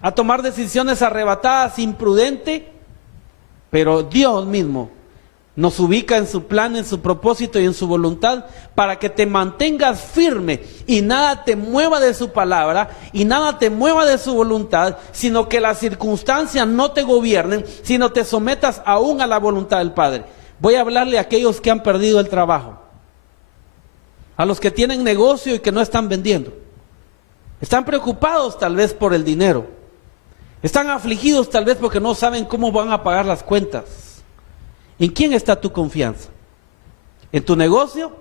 a tomar decisiones arrebatadas, imprudente. Pero Dios mismo nos ubica en su plan, en su propósito y en su voluntad para que te mantengas firme y nada te mueva de su palabra y nada te mueva de su voluntad, sino que las circunstancias no te gobiernen, sino te sometas aún a la voluntad del Padre. Voy a hablarle a aquellos que han perdido el trabajo, a los que tienen negocio y que no están vendiendo. Están preocupados tal vez por el dinero, están afligidos tal vez porque no saben cómo van a pagar las cuentas. ¿En quién está tu confianza? ¿En tu negocio?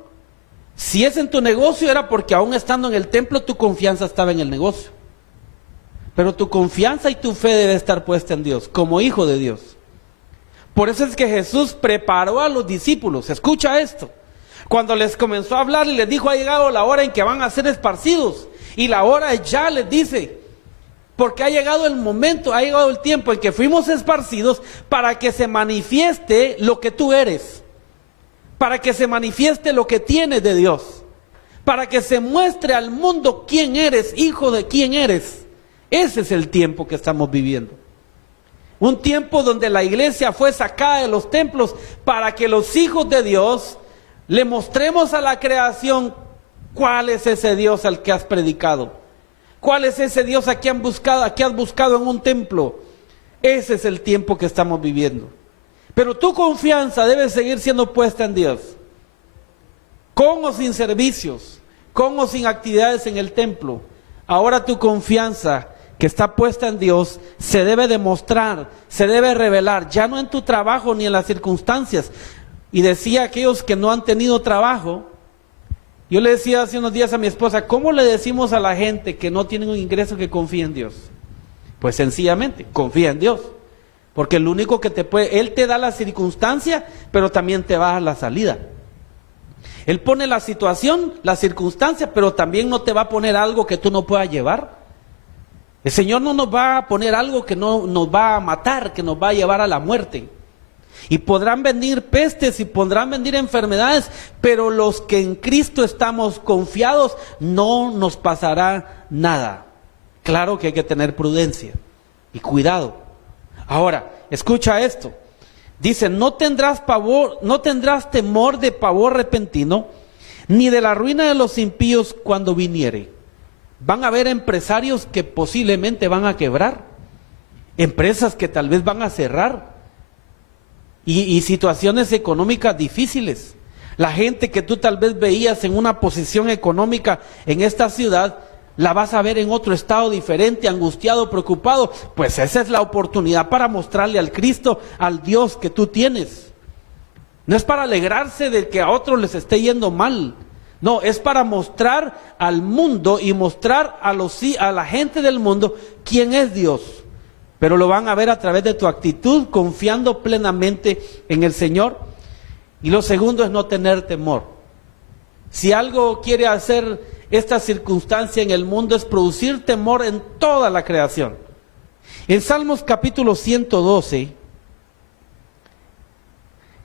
Si es en tu negocio, era porque aún estando en el templo tu confianza estaba en el negocio. Pero tu confianza y tu fe debe estar puesta en Dios, como hijo de Dios. Por eso es que Jesús preparó a los discípulos. Escucha esto. Cuando les comenzó a hablar y les dijo, ha llegado la hora en que van a ser esparcidos. Y la hora ya, les dice. Porque ha llegado el momento, ha llegado el tiempo en que fuimos esparcidos para que se manifieste lo que tú eres, para que se manifieste lo que tienes de Dios, para que se muestre al mundo quién eres, hijo de quién eres. Ese es el tiempo que estamos viviendo. Un tiempo donde la iglesia fue sacada de los templos para que los hijos de Dios le mostremos a la creación cuál es ese Dios al que has predicado. ¿Cuál es ese Dios a que has buscado en un templo? Ese es el tiempo que estamos viviendo. Pero tu confianza debe seguir siendo puesta en Dios. Con o sin servicios, con o sin actividades en el templo. Ahora tu confianza que está puesta en Dios se debe demostrar, se debe revelar, ya no en tu trabajo ni en las circunstancias. Y decía a aquellos que no han tenido trabajo, yo le decía hace unos días a mi esposa, ¿cómo le decimos a la gente que no tiene un ingreso que confía en Dios? Pues sencillamente, confía en Dios, porque el único que te puede, Él te da la circunstancia, pero también te va a la salida. Él pone la situación, la circunstancia, pero también no te va a poner algo que tú no puedas llevar. El Señor no nos va a poner algo que no nos va a matar, que nos va a llevar a la muerte. Y podrán venir pestes y podrán venir enfermedades, pero los que en Cristo estamos confiados, no nos pasará nada. Claro que hay que tener prudencia y cuidado. Ahora, escucha esto. Dice, no tendrás temor de pavor repentino, ni de la ruina de los impíos cuando viniere. Van a haber empresarios que posiblemente van a quebrar, empresas que tal vez van a cerrar, y situaciones económicas difíciles. La gente que tú tal vez veías en una posición económica en esta ciudad, la vas a ver en otro estado diferente, angustiado, preocupado. Pues esa es la oportunidad para mostrarle al Cristo, al Dios que tú tienes. No es para alegrarse de que a otros les esté yendo mal. No, es para mostrar al mundo y mostrar a la gente del mundo quién es Dios. Pero lo van a ver a través de tu actitud, confiando plenamente en el Señor. Y lo segundo es no tener temor. Si algo quiere hacer esta circunstancia en el mundo es producir temor en toda la creación. En Salmos capítulo 112,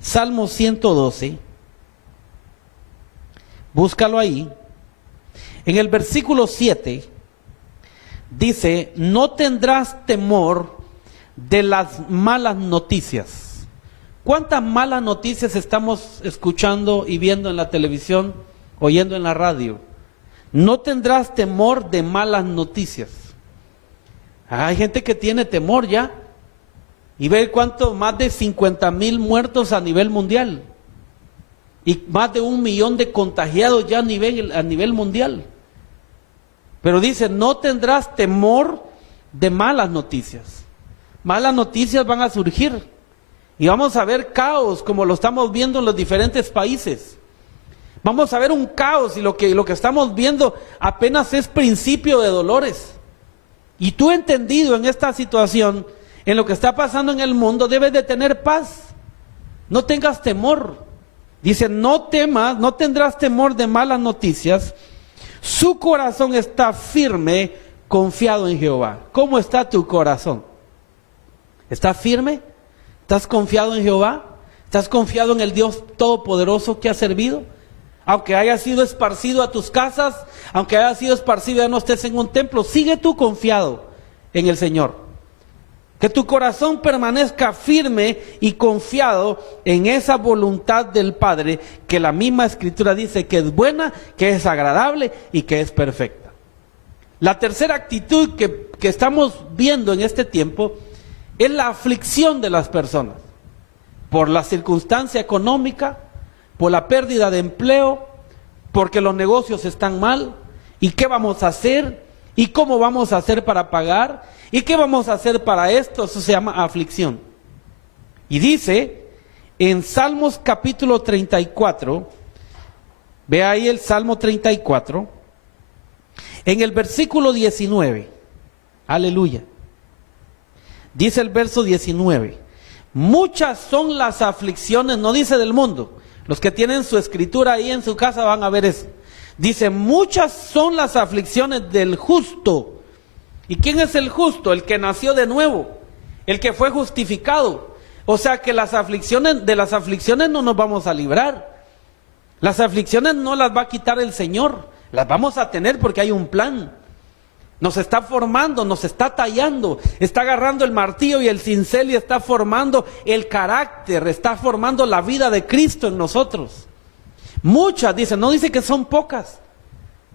Salmo 112, búscalo ahí. En el versículo 7 dice, no tendrás temor de las malas noticias. ¿Cuántas malas noticias estamos escuchando y viendo en la televisión, oyendo en la radio? No tendrás temor de malas noticias. Hay gente que tiene temor ya y ve cuánto, más de 50,000 muertos a nivel mundial y más de 1 millón de contagiados ya a nivel mundial. Pero dice, no tendrás temor de malas noticias. Malas noticias van a surgir y vamos a ver caos como lo estamos viendo en los diferentes países. Vamos a ver un caos y lo que estamos viendo apenas es principio de dolores. Y tú, entendido en esta situación, en lo que está pasando en el mundo, debes de tener paz. No tengas temor. Dice, no temas, no tendrás temor de malas noticias. Su corazón está firme, confiado en Jehová. ¿Cómo está tu corazón? ¿Estás firme? ¿Estás confiado en Jehová? ¿Estás confiado en el Dios Todopoderoso que has servido? Aunque haya sido esparcido a tus casas, aunque haya sido esparcido, ya no estés en un templo, sigue tú confiado en el Señor. Que tu corazón permanezca firme y confiado en esa voluntad del Padre, que la misma Escritura dice que es buena, que es agradable y que es perfecta. La tercera actitud que estamos viendo en este tiempo es la aflicción de las personas por la circunstancia económica, por la pérdida de empleo, porque los negocios están mal. ¿Y qué vamos a hacer? ¿Y cómo vamos a hacer para pagar? ¿Y qué vamos a hacer para esto? Eso se llama aflicción. Y dice en Salmos capítulo 34, ve ahí el Salmo 34, en el versículo 19, aleluya. Dice el verso 19, muchas son las aflicciones, no dice del mundo. Los que tienen su escritura ahí en su casa van a ver eso. Dice, muchas son las aflicciones del justo. ¿Y quién es el justo? El que nació de nuevo, el que fue justificado. O sea que de las aflicciones no nos vamos a librar. Las aflicciones no las va a quitar el Señor. Las vamos a tener porque hay un plan. Nos está formando, nos está tallando, está agarrando el martillo y el cincel y está formando el carácter, está formando la vida de Cristo en nosotros. Muchas, dice, no dice que son pocas,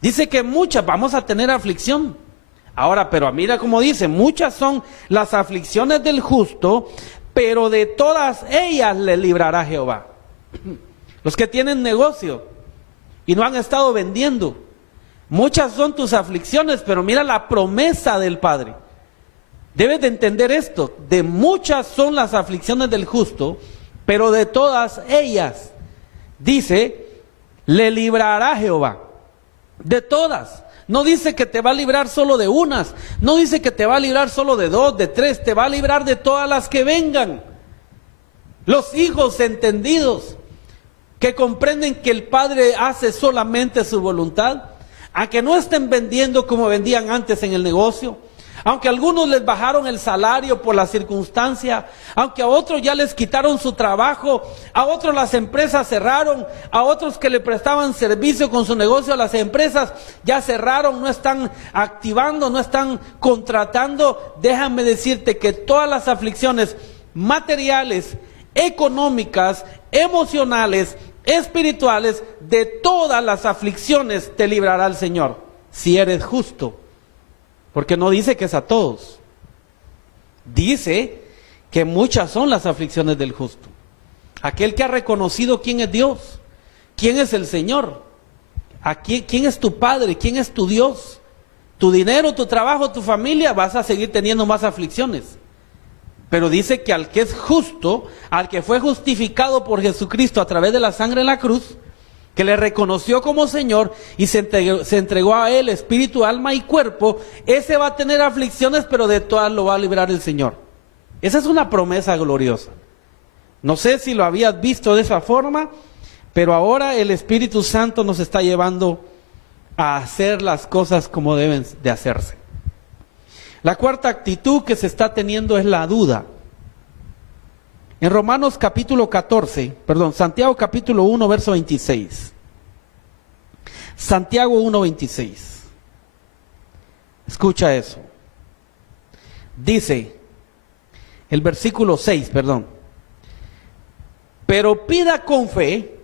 dice que muchas vamos a tener aflicción. Ahora, pero mira cómo dice, muchas son las aflicciones del justo, pero de todas ellas le librará Jehová. Los que tienen negocio y no han estado vendiendo, muchas son tus aflicciones, pero mira la promesa del Padre. Debes de entender esto, de muchas son las aflicciones del justo, pero de todas ellas, dice, le librará Jehová. De todas. No dice que te va a librar solo de unas, no dice que te va a librar solo de dos, de tres, te va a librar de todas las que vengan. Los hijos entendidos, que comprenden que el Padre hace solamente su voluntad, a que no estén vendiendo como vendían antes en el negocio, aunque a algunos les bajaron el salario por la circunstancia, aunque a otros ya les quitaron su trabajo, a otros las empresas cerraron, a otros que le prestaban servicio con su negocio a las empresas ya cerraron, no están activando, no están contratando. Déjame decirte que todas las aflicciones materiales, económicas, emocionales, espirituales, de todas las aflicciones te librará el Señor, si eres justo. Porque no dice que es a todos. Dice que muchas son las aflicciones del justo. Aquel que ha reconocido quién es Dios, quién es el Señor, quién es tu Padre, quién es tu Dios. Tu dinero, tu trabajo, tu familia, vas a seguir teniendo más aflicciones. Pero dice que al que es justo, al que fue justificado por Jesucristo a través de la sangre en la cruz, que le reconoció como Señor y se entregó a Él espíritu, alma y cuerpo, ese va a tener aflicciones, pero de todas lo va a librar el Señor. Esa es una promesa gloriosa. No sé si lo habías visto de esa forma, pero ahora el Espíritu Santo nos está llevando a hacer las cosas como deben de hacerse. La cuarta actitud que se está teniendo es la duda. En Romanos capítulo 14, Santiago capítulo 1, verso 26. Santiago 1, 26. Escucha eso. Dice, el versículo 6, pero pida con fe,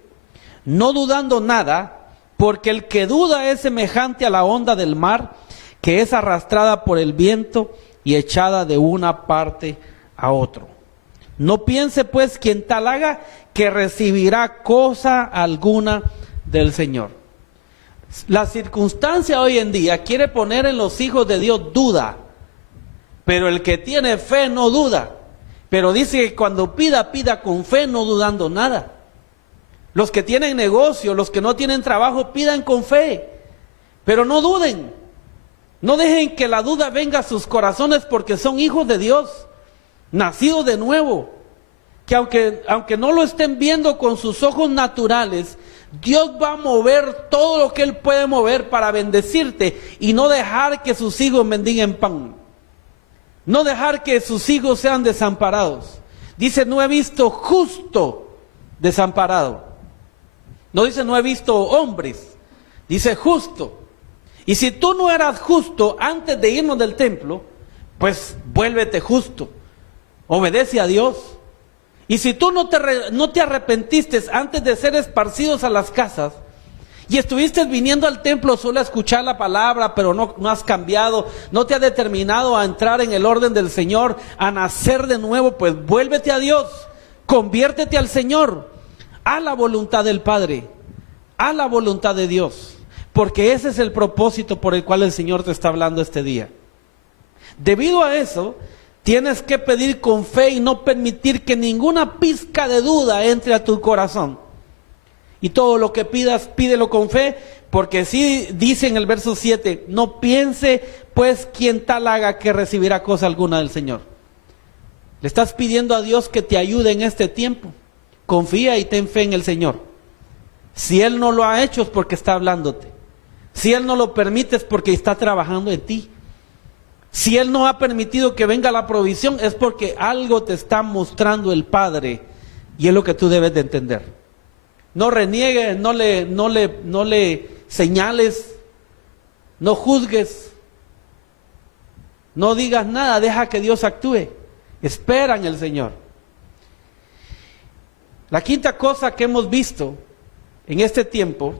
no dudando nada, porque el que duda es semejante a la onda del mar, que es arrastrada por el viento y echada de una parte a otro. No piense pues quien tal haga que recibirá cosa alguna del Señor. La circunstancia hoy en día quiere poner en los hijos de Dios duda, pero el que tiene fe no duda. Pero dice que cuando pida, pida con fe, no dudando nada. Los que tienen negocio, los que no tienen trabajo, pidan con fe, pero no duden. No dejen que la duda venga a sus corazones, porque son hijos de Dios, nacidos de nuevo, que aunque no lo estén viendo con sus ojos naturales, Dios va a mover todo lo que Él puede mover para bendecirte y no dejar que sus hijos mendiguen pan, no dejar que sus hijos sean desamparados. Dice, no he visto justo desamparado. No dice, no he visto hombres, dice justo. Y si tú no eras justo antes de irnos del templo, pues vuélvete justo, obedece a Dios. Y si tú no te arrepentiste antes de ser esparcidos a las casas, y estuviste viniendo al templo solo a escuchar la palabra, pero no has cambiado, no te has determinado a entrar en el orden del Señor, a nacer de nuevo, pues vuélvete a Dios, conviértete al Señor, a la voluntad del Padre, a la voluntad de Dios. Porque ese es el propósito por el cual el Señor te está hablando este día. Debido a eso, tienes que pedir con fe y no permitir que ninguna pizca de duda entre a tu corazón. Y todo lo que pidas, pídelo con fe, porque sí dice en el verso 7, no piense pues quien tal haga que recibirá cosa alguna del Señor. Le estás pidiendo a Dios que te ayude en este tiempo. Confía y ten fe en el Señor. Si Él no lo ha hecho es porque está hablándote. Si Él no lo permite es porque está trabajando en ti. Si Él no ha permitido que venga la provisión es porque algo te está mostrando el Padre, y es lo que tú debes de entender. No reniegues, no le señales, no juzgues, No digas nada, deja que Dios actúe. Espera en el Señor. La quinta cosa que hemos visto en este tiempo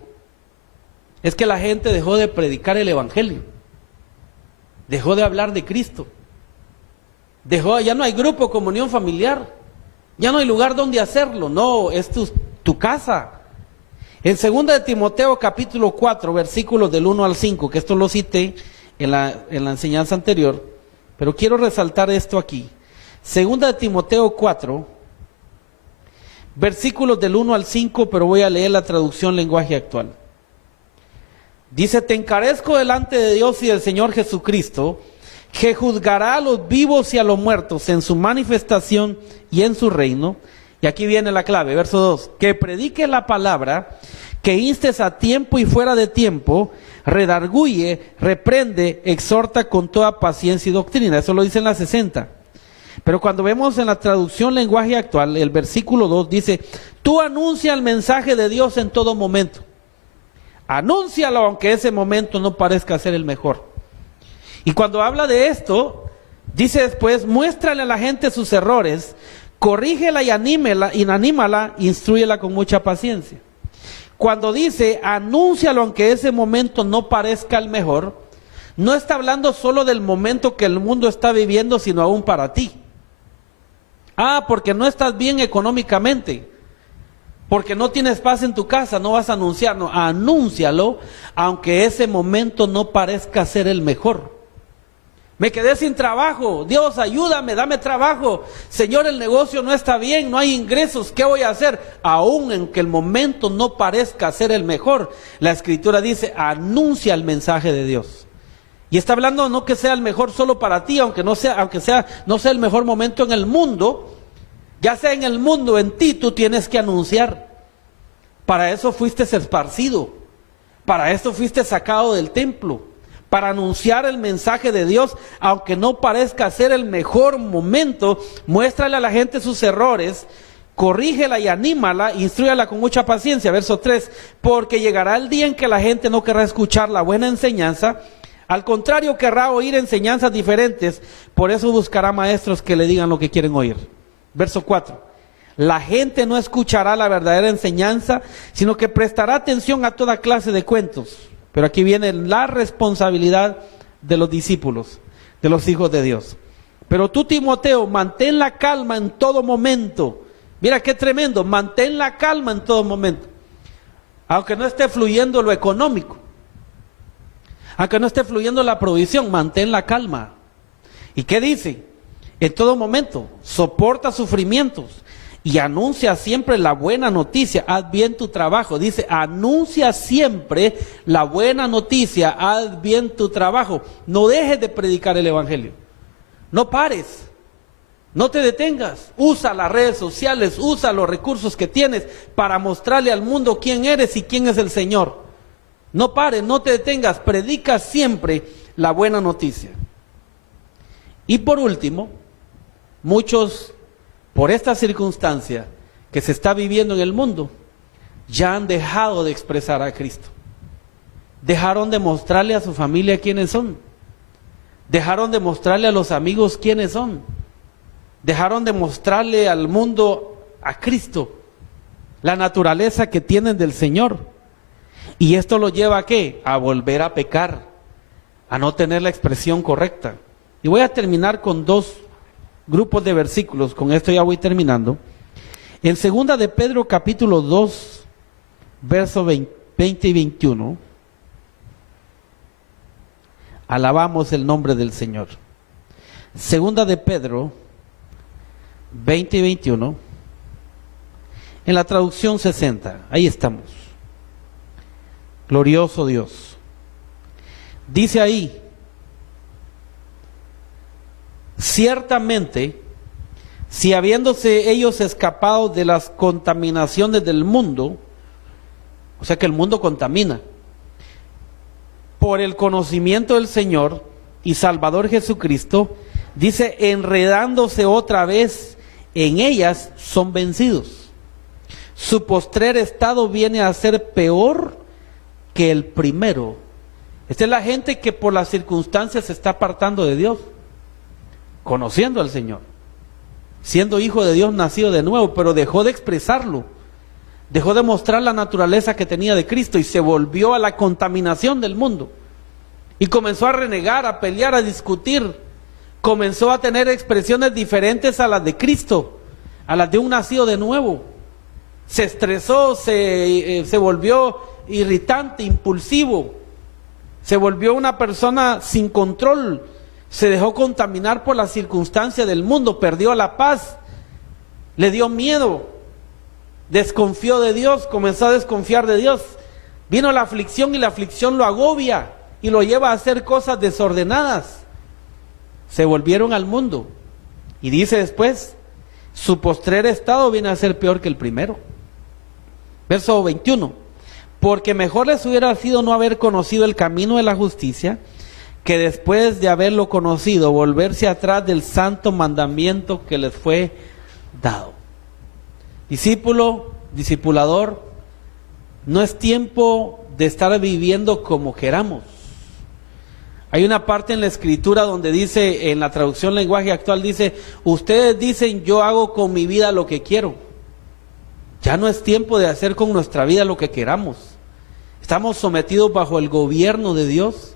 es que la gente dejó de predicar el Evangelio. Dejó de hablar de Cristo. Ya no hay grupo, comunión familiar. Ya no hay lugar donde hacerlo. No, es tu casa. En 2 de Timoteo capítulo 4, versículos del 1 al 5, que esto lo cité en la enseñanza anterior, pero quiero resaltar esto aquí. 2 de Timoteo 4, versículos del 1 al 5, pero voy a leer la traducción lenguaje actual. Dice: te encarezco delante de Dios y del Señor Jesucristo, que juzgará a los vivos y a los muertos en su manifestación y en su reino. Y aquí viene la clave, verso 2. Que predique la palabra, que instes a tiempo y fuera de tiempo, redarguye, reprende, exhorta con toda paciencia y doctrina. Eso lo dice en la 60. Pero cuando vemos en la traducción lenguaje actual, el versículo 2 dice: tú anuncia el mensaje de Dios en todo momento. Anúncialo aunque ese momento no parezca ser el mejor. Y cuando habla de esto, dice después: muéstrale a la gente sus errores, corrígela y anímala, instrúyela con mucha paciencia. Cuando dice anúncialo aunque ese momento no parezca el mejor, no está hablando solo del momento que el mundo está viviendo, sino aún para ti. Porque no estás bien económicamente, porque no tienes paz en tu casa, no vas a anunciar. No, anúncialo aunque ese momento no parezca ser el mejor. Me quedé sin trabajo, Dios ayúdame, dame trabajo. Señor, el negocio no está bien, no hay ingresos, ¿qué voy a hacer? Aún en que el momento no parezca ser el mejor, la Escritura dice: anuncia el mensaje de Dios. Y está hablando no que sea el mejor solo para ti, aunque no sea el mejor momento en el mundo. Ya sea en el mundo, en ti, tú tienes que anunciar. Para eso fuiste esparcido, para eso fuiste sacado del templo, para anunciar el mensaje de Dios, aunque no parezca ser el mejor momento. Muéstrale a la gente sus errores, corrígela y anímala, instrúyala con mucha paciencia. Verso 3, porque llegará el día en que la gente no querrá escuchar la buena enseñanza, al contrario querrá oír enseñanzas diferentes, por eso buscará maestros que le digan lo que quieren oír. Verso 4, la gente no escuchará la verdadera enseñanza, sino que prestará atención a toda clase de cuentos. Pero aquí viene la responsabilidad de los discípulos, de los hijos de Dios. Pero tú, Timoteo, mantén la calma en todo momento. Mira qué tremendo, mantén la calma en todo momento. Aunque no esté fluyendo lo económico, aunque no esté fluyendo la provisión, mantén la calma. ¿Y qué dice? En todo momento, soporta sufrimientos y anuncia siempre la buena noticia. Haz bien tu trabajo. Dice, anuncia siempre la buena noticia, haz bien tu trabajo. No dejes de predicar el Evangelio. No pares. No te detengas. Usa las redes sociales, usa los recursos que tienes para mostrarle al mundo quién eres y quién es el Señor. No pares, no te detengas. Predica siempre la buena noticia. Y por último, muchos, por esta circunstancia que se está viviendo en el mundo, ya han dejado de expresar a Cristo. Dejaron de mostrarle a su familia quiénes son. Dejaron de mostrarle a los amigos quiénes son. Dejaron de mostrarle al mundo a Cristo, la naturaleza que tienen del Señor. Y esto lo lleva ¿a qué? A volver a pecar, a no tener la expresión correcta. Y voy a terminar con dos grupos de versículos, con esto ya voy terminando. En 2 de Pedro capítulo 2, versos 20 y 21, alabamos el nombre del Señor. 2 de Pedro 20 y 21, en la traducción 60, ahí estamos. Glorioso Dios. Dice ahí: ciertamente, si habiéndose ellos escapado de las contaminaciones del mundo, o sea que el mundo contamina, por el conocimiento del Señor y Salvador Jesucristo, dice, enredándose otra vez en ellas, son vencidos. Su postrer estado viene a ser peor que el primero. Esta es la gente que por las circunstancias se está apartando de Dios. conociendo al Señor, siendo hijo de Dios, nacido de nuevo, pero dejó de expresarlo, dejó de mostrar la naturaleza que tenía de Cristo y se volvió a la contaminación del mundo. Y comenzó a renegar, a pelear, a discutir. Comenzó a tener expresiones diferentes a las de Cristo, a las de un nacido de nuevo. Se estresó, se volvió irritante, impulsivo. Se volvió una persona sin control. Se dejó contaminar por las circunstancias del mundo. Perdió la paz. Le dio miedo. Desconfió de Dios. Comenzó a desconfiar de Dios. Vino la aflicción y la aflicción lo agobia y lo lleva a hacer cosas desordenadas. Se volvieron al mundo. Y dice después, su postrer estado viene a ser peor que el primero. Verso 21. Porque mejor les hubiera sido no haber conocido el camino de la justicia, que después de haberlo conocido, volverse atrás del santo mandamiento que les fue dado. Discípulo, discipulador, no es tiempo de estar viviendo como queramos. Hay una parte en la escritura donde dice, en la traducción lenguaje actual dice, ustedes dicen yo hago con mi vida lo que quiero. Ya no es tiempo de hacer con nuestra vida lo que queramos. Estamos sometidos bajo el gobierno de Dios,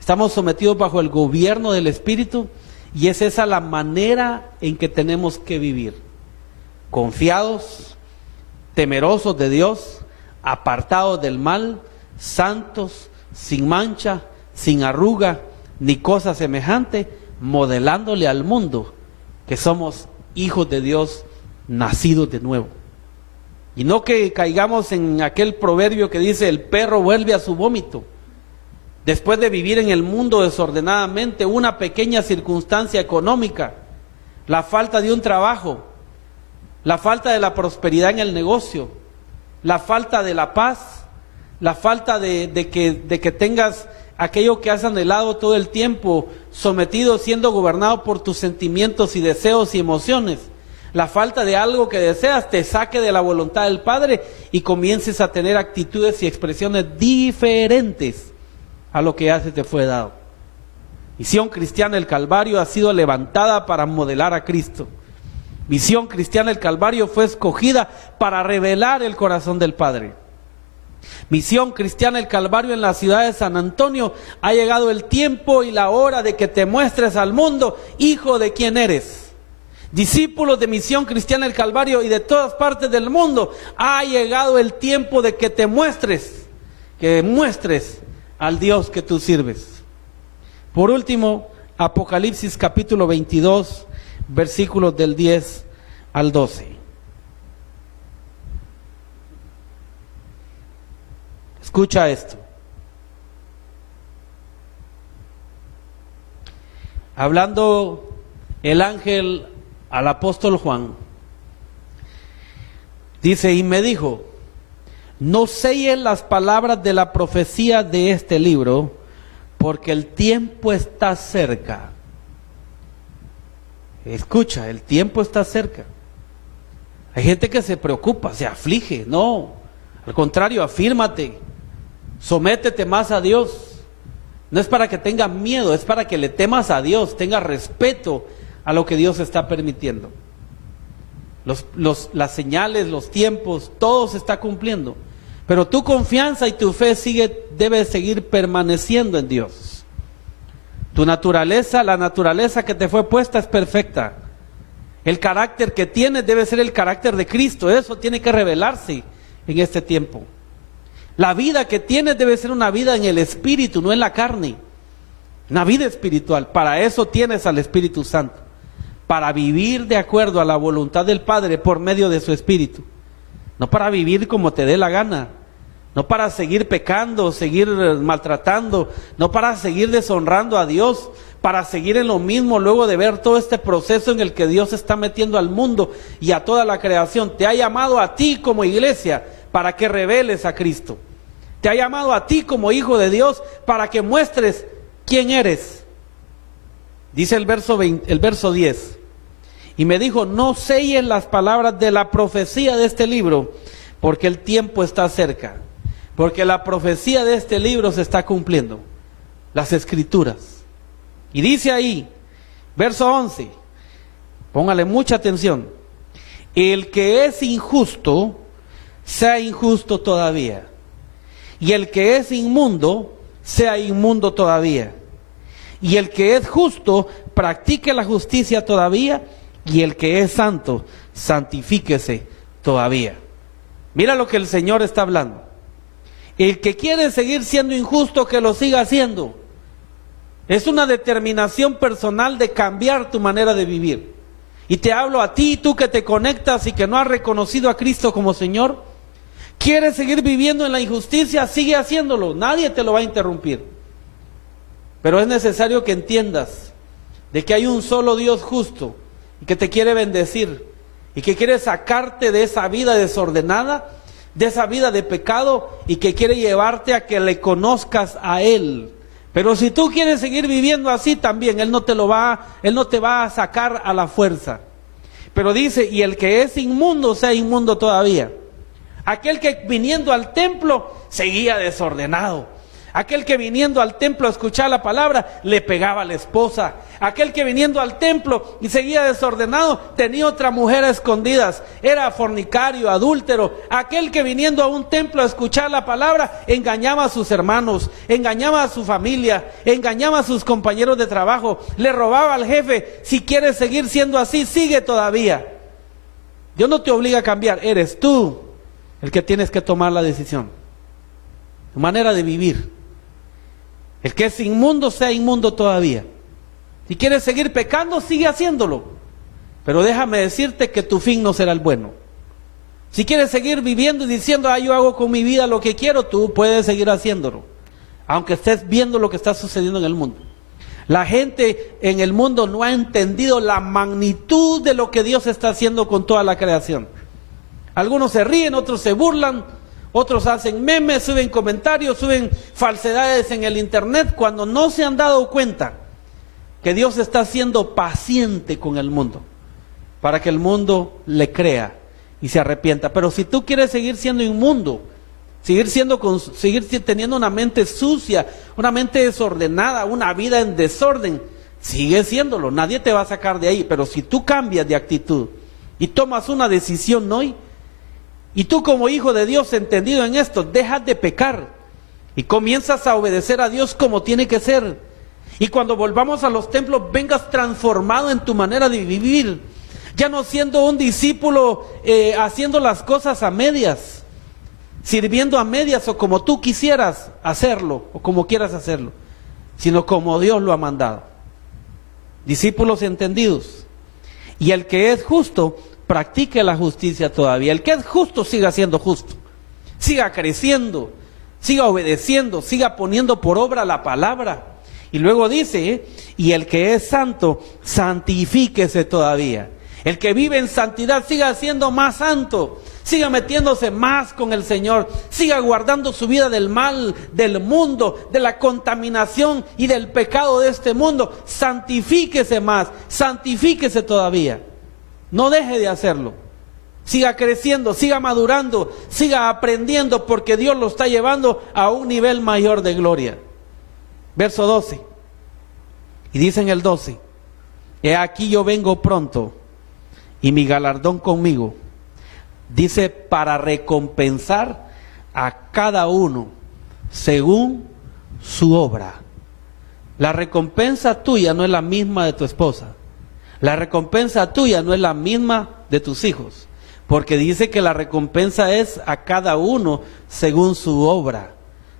estamos sometidos bajo el gobierno del Espíritu, y es esa la manera en que tenemos que vivir. Confiados, temerosos de Dios, apartados del mal, santos, sin mancha, sin arruga, ni cosa semejante, modelándole al mundo que somos hijos de Dios, nacidos de nuevo. Y no que caigamos en aquel proverbio que dice, el perro vuelve a su vómito. Después de vivir en el mundo desordenadamente, una pequeña circunstancia económica, la falta de un trabajo, la falta de la prosperidad en el negocio, la falta de la paz, la falta de que tengas aquello que has anhelado todo el tiempo, sometido, siendo gobernado por tus sentimientos y deseos y emociones. La falta de algo que deseas te saque de la voluntad del Padre y comiences a tener actitudes y expresiones diferentes a lo que ya se te fue dado. Misión Cristiana del Calvario ha sido levantada para modelar a Cristo. Misión Cristiana del Calvario fue escogida para revelar el corazón del Padre. Misión Cristiana del Calvario en la ciudad de San Antonio, ha llegado el tiempo y la hora de que te muestres al mundo, hijo de quién eres. Discípulos de Misión Cristiana del Calvario y de todas partes del mundo, ha llegado el tiempo de que te muestres, que muestres al Dios que tú sirves. Por último, Apocalipsis capítulo 22, versículos del 10 al 12. Escucha esto. Hablando el ángel al apóstol Juan, dice, y me dijo, no selles las palabras de la profecía de este libro, porque el tiempo está cerca. Escucha, el tiempo está cerca. Hay gente que se preocupa, se aflige. No, al contrario, afírmate, sométete más a Dios. No es para que tengas miedo, es para que le temas a Dios, tengas respeto a lo que Dios está permitiendo. Las señales, los tiempos, todo se está cumpliendo. Pero tu confianza y tu fe debe seguir permaneciendo en Dios. Tu naturaleza, la naturaleza que te fue puesta es perfecta. El carácter que tienes debe ser el carácter de Cristo. Eso tiene que revelarse en este tiempo. La vida que tienes debe ser una vida en el Espíritu, no en la carne. Una vida espiritual. Para eso tienes al Espíritu Santo. Para vivir de acuerdo a la voluntad del Padre por medio de su Espíritu. No para vivir como te dé la gana. No para seguir pecando, seguir maltratando. No para seguir deshonrando a Dios. Para seguir en lo mismo luego de ver todo este proceso en el que Dios está metiendo al mundo y a toda la creación. Te ha llamado a ti como iglesia para que reveles a Cristo. Te ha llamado a ti como hijo de Dios para que muestres quién eres. Dice el verso 10. Y me dijo, no selles las palabras de la profecía de este libro, porque el tiempo está cerca. Porque la profecía de este libro se está cumpliendo. Las Escrituras. Y dice ahí Verso 11. Póngale mucha atención. El que es injusto, sea injusto todavía. Y el que es inmundo, sea inmundo todavía. Y el que es justo, practique la justicia todavía. Y el que es santo, santifíquese todavía. Mira lo que el Señor está hablando. El que quiere seguir siendo injusto, que lo siga haciendo. Es una determinación personal de cambiar tu manera de vivir. Y te hablo a ti, tú que te conectas y que no has reconocido a Cristo como Señor. ¿Quieres seguir viviendo en la injusticia? Sigue haciéndolo, nadie te lo va a interrumpir. Pero es necesario que entiendas de que hay un solo Dios justo y que te quiere bendecir y que quiere sacarte de esa vida desordenada, de esa vida de pecado, y que quiere llevarte a que le conozcas a Él. Pero si tú quieres seguir viviendo así también, Él no te va a sacar a la fuerza. Pero dice, y el que es inmundo, sea inmundo todavía. Aquel que viniendo al templo seguía desordenado. Aquel que viniendo al templo a escuchar la palabra le pegaba a la esposa. Aquel que viniendo al templo y seguía desordenado tenía otra mujer a escondidas. Era fornicario, adúltero. Aquel que viniendo a un templo a escuchar la palabra engañaba a sus hermanos, engañaba a su familia, engañaba a sus compañeros de trabajo, le robaba al jefe. Si quieres seguir siendo así, sigue todavía. Dios no te obliga a cambiar, eres tú el que tienes que tomar la decisión. Tu manera de vivir. El que es inmundo, sea inmundo todavía. Si quieres seguir pecando, sigue haciéndolo. Pero déjame decirte que tu fin no será el bueno. Si quieres seguir viviendo y diciendo, yo hago con mi vida lo que quiero, tú puedes seguir haciéndolo. Aunque estés viendo lo que está sucediendo en el mundo. La gente en el mundo no ha entendido la magnitud de lo que Dios está haciendo con toda la creación. Algunos se ríen, otros se burlan. Otros hacen memes, suben comentarios, suben falsedades en el internet cuando no se han dado cuenta que Dios está siendo paciente con el mundo para que el mundo le crea y se arrepienta. Pero si tú quieres seguir siendo inmundo, seguir teniendo una mente sucia, una mente desordenada, una vida en desorden, sigue siéndolo, nadie te va a sacar de ahí. Pero si tú cambias de actitud y tomas una decisión hoy, y tú como hijo de Dios entendido en esto, dejas de pecar y comienzas a obedecer a Dios como tiene que ser. Y cuando volvamos a los templos, vengas transformado en tu manera de vivir. Ya no siendo un discípulo haciendo las cosas a medias, sirviendo a medias o como tú quisieras hacerlo o como quieras hacerlo, sino como Dios lo ha mandado. Discípulos entendidos. Y el que es justo, practique la justicia todavía. El que es justo, siga siendo justo. Siga creciendo, siga obedeciendo, siga poniendo por obra la palabra. Y luego dice, y el que es santo, santifíquese todavía. El que vive en santidad, siga siendo más santo. Siga metiéndose más con el Señor. Siga guardando su vida del mal, del mundo, de la contaminación y del pecado de este mundo. Santifíquese más, santifíquese todavía. No deje de hacerlo. Siga creciendo, siga madurando, siga aprendiendo, porque Dios lo está llevando a un nivel mayor de gloria. Verso 12. Y dice en el 12: He aquí yo vengo pronto, y mi galardón conmigo. Dice, para recompensar a cada uno según su obra. La recompensa tuya no es la misma de tu esposa. La recompensa tuya no es la misma de tus hijos, porque dice que la recompensa es a cada uno según su obra,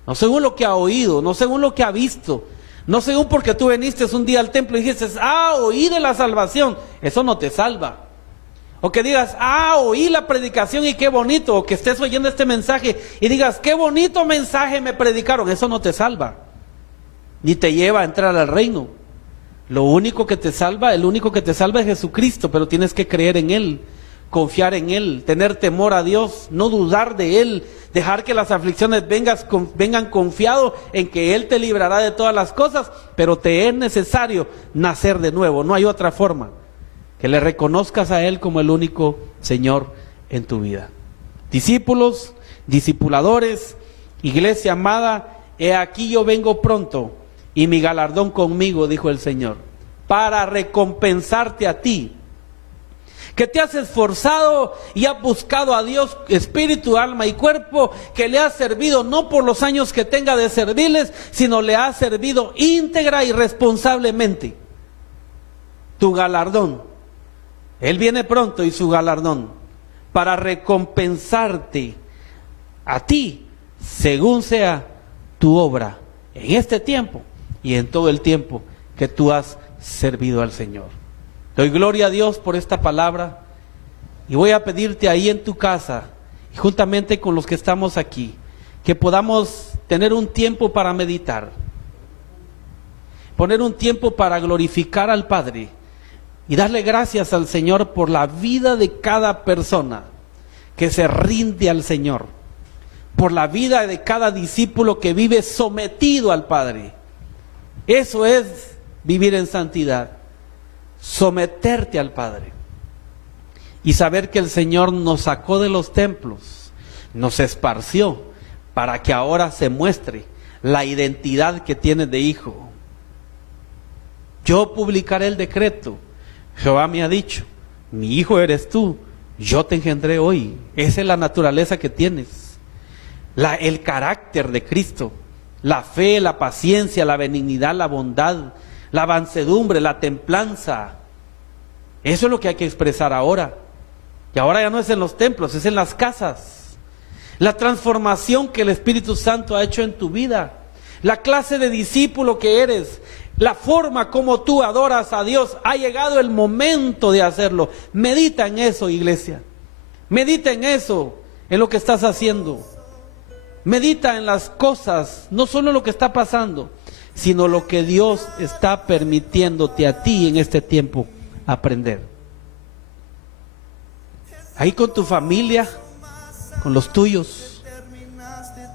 no según lo que ha oído, no según lo que ha visto, no según porque tú viniste un día al templo y dijiste, oí de la salvación. Eso no te salva. O que digas, oí la predicación y qué bonito, o que estés oyendo este mensaje y digas, qué bonito mensaje me predicaron. Eso no te salva, ni te lleva a entrar al reino. El único que te salva es Jesucristo, pero tienes que creer en Él, confiar en Él, tener temor a Dios, no dudar de Él, dejar que las aflicciones vengan confiado en que Él te librará de todas las cosas, pero te es necesario nacer de nuevo, no hay otra forma, que le reconozcas a Él como el único Señor en tu vida. Discípulos, discipuladores, iglesia amada, he aquí yo vengo pronto, y mi galardón conmigo, dijo el Señor. para recompensarte a ti, que te has esforzado y has buscado a Dios, espíritu, alma y cuerpo, que le has servido no por los años que tenga de servirles, sino le has servido íntegra y responsablemente. Tu galardón, Él viene pronto, y su galardón, para recompensarte a ti, según sea tu obra, en este tiempo y en todo el tiempo que tú has servido al Señor. Doy gloria a Dios por esta palabra, y voy a pedirte ahí en tu casa, y juntamente con los que estamos aquí, que podamos tener un tiempo para meditar, poner un tiempo para glorificar al Padre y darle gracias al Señor por la vida de cada persona que se rinde al Señor, por la vida de cada discípulo que vive sometido al Padre. Eso es vivir en santidad, someterte al Padre y saber que el Señor nos sacó de los templos, nos esparció para que ahora se muestre la identidad que tienes de hijo. Yo publicaré el decreto. Jehová me ha dicho, mi hijo eres tú, yo te engendré hoy. Esa es la naturaleza que tienes, el carácter de Cristo, la fe, la paciencia, la benignidad, la bondad, la mansedumbre, la templanza. Eso es lo que hay que expresar ahora. Y ahora ya no es en los templos, es en las casas. La transformación que el Espíritu Santo ha hecho en tu vida, la clase de discípulo que eres, la forma como tú adoras a Dios. Ha llegado el momento de hacerlo. Medita en eso, iglesia. Medita en eso, en lo que estás haciendo. Medita en las cosas, no solo lo que está pasando, sino lo que Dios está permitiéndote a ti en este tiempo aprender. Ahí con tu familia, con los tuyos.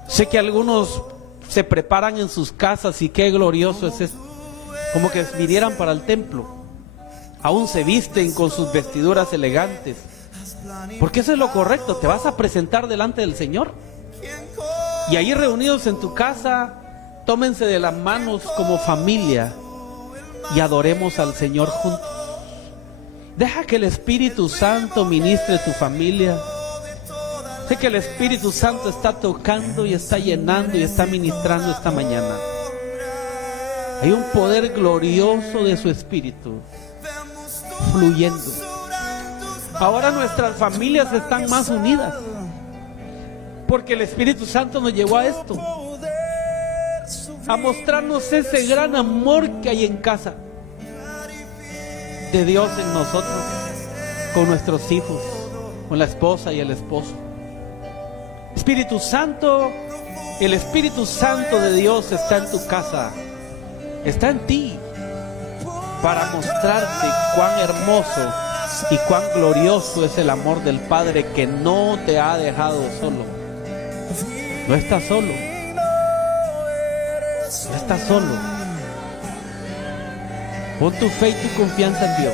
Sé que algunos se preparan en sus casas, y qué glorioso es esto. Como que vinieran para el templo. Aún se visten con sus vestiduras elegantes, porque eso es lo correcto. Te vas a presentar delante del Señor, y ahí reunidos en tu casa, tómense de las manos como familia y adoremos al Señor juntos. Deja que el Espíritu Santo ministre tu familia. Sé que el Espíritu Santo está tocando y está llenando y está ministrando esta mañana. Hay un poder glorioso de su Espíritu fluyendo. Ahora nuestras familias están más unidas, porque el Espíritu Santo nos llevó a esto, a mostrarnos ese gran amor que hay en casa, de Dios en nosotros, con nuestros hijos, con la esposa y el esposo. Espíritu Santo, el Espíritu Santo de Dios está en tu casa, está en ti, para mostrarte cuán hermoso y cuán glorioso es el amor del Padre, que no te ha dejado solo. No estás solo, no estás solo. Pon tu fe y tu confianza en Dios,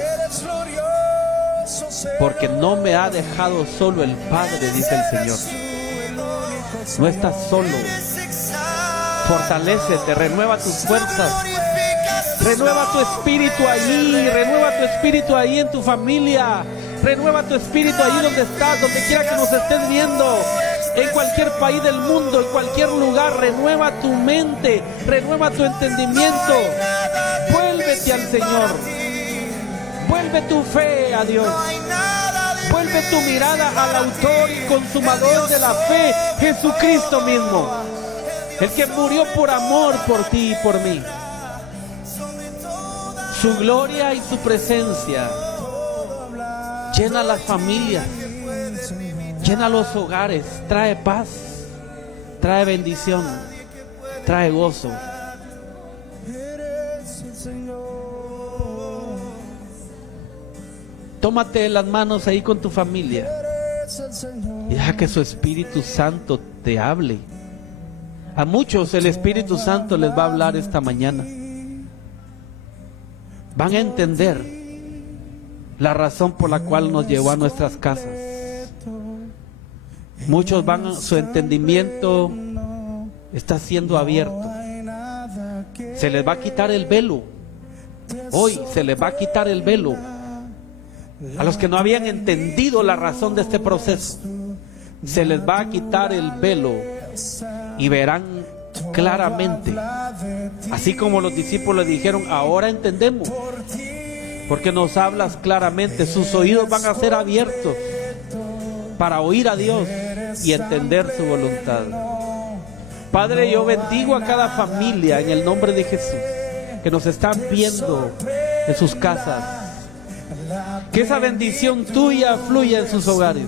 porque no me ha dejado solo el Padre, dice el Señor. No estás solo. Fortalécete, renueva tus fuerzas, renueva tu espíritu allí, renueva tu espíritu ahí en tu familia, renueva tu espíritu ahí donde estás, donde quiera que nos estés viendo, en cualquier país del mundo, en cualquier lugar. Renueva tu mente, renueva tu entendimiento. Vuélvete al Señor, vuelve tu fe a Dios, vuelve tu mirada al autor y consumador de la fe, Jesucristo mismo, el que murió por amor por ti y por mí. Su gloria y su presencia llena las familias, llena los hogares, trae paz, trae bendición, trae gozo. Tómate de las manos ahí con tu familia y deja que su Espíritu Santo te hable. A muchos el Espíritu Santo les va a hablar esta mañana. Van a entender la razón por la cual nos llevó a nuestras casas. Muchos su entendimiento está siendo abierto. Se les va a quitar el velo Hoy se les va a quitar el velo. A los que no habían entendido la razón de este proceso, se les va a quitar el velo y verán claramente, así como los discípulos dijeron: ahora entendemos, porque nos hablas claramente. Sus oídos van a ser abiertos para oír a Dios y entender su voluntad. Padre, yo bendigo a cada familia en el nombre de Jesús, que nos están viendo en sus casas. Que esa bendición tuya fluya en sus hogares,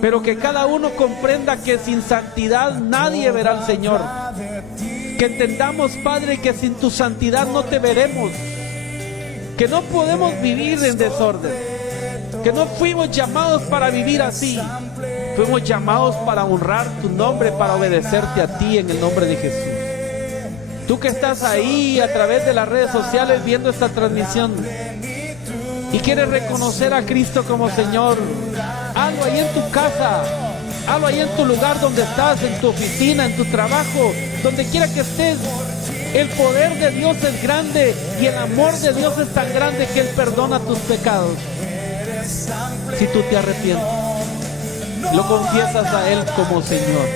pero que cada uno comprenda que sin santidad nadie verá al Señor. Que entendamos, Padre, que sin tu santidad no te veremos, que no podemos vivir en desorden, que no fuimos llamados para vivir así. Fuimos llamados para honrar tu nombre, para obedecerte a ti en el nombre de Jesús. Tú que estás ahí a través de las redes sociales viendo esta transmisión y quieres reconocer a Cristo como Señor, hazlo ahí en tu casa, hazlo ahí en tu lugar donde estás, en tu oficina, en tu trabajo, donde quiera que estés. El poder de Dios es grande y el amor de Dios es tan grande que Él perdona tus pecados. Si tú te arrepientes, lo confiesas a Él como Señor.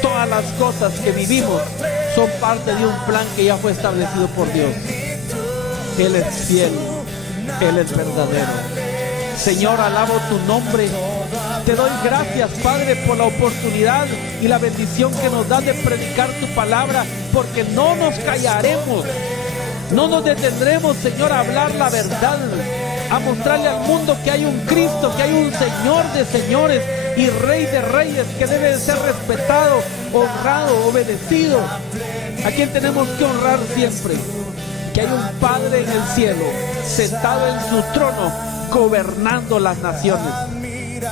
Todas las cosas que vivimos son parte de un plan que ya fue establecido por Dios. Él es fiel, Él es verdadero. Señor, alabo tu nombre. Te doy gracias, Padre, por la oportunidad y la bendición que nos da de predicar tu palabra, porque no nos callaremos, no nos detendremos, Señor, a hablar la verdad, a mostrarle al mundo que hay un Cristo, que hay un Señor de señores y Rey de reyes, que debe de ser respetado, honrado, obedecido, a quien tenemos que honrar siempre. Que hay un Padre en el cielo, sentado en su trono, gobernando las naciones,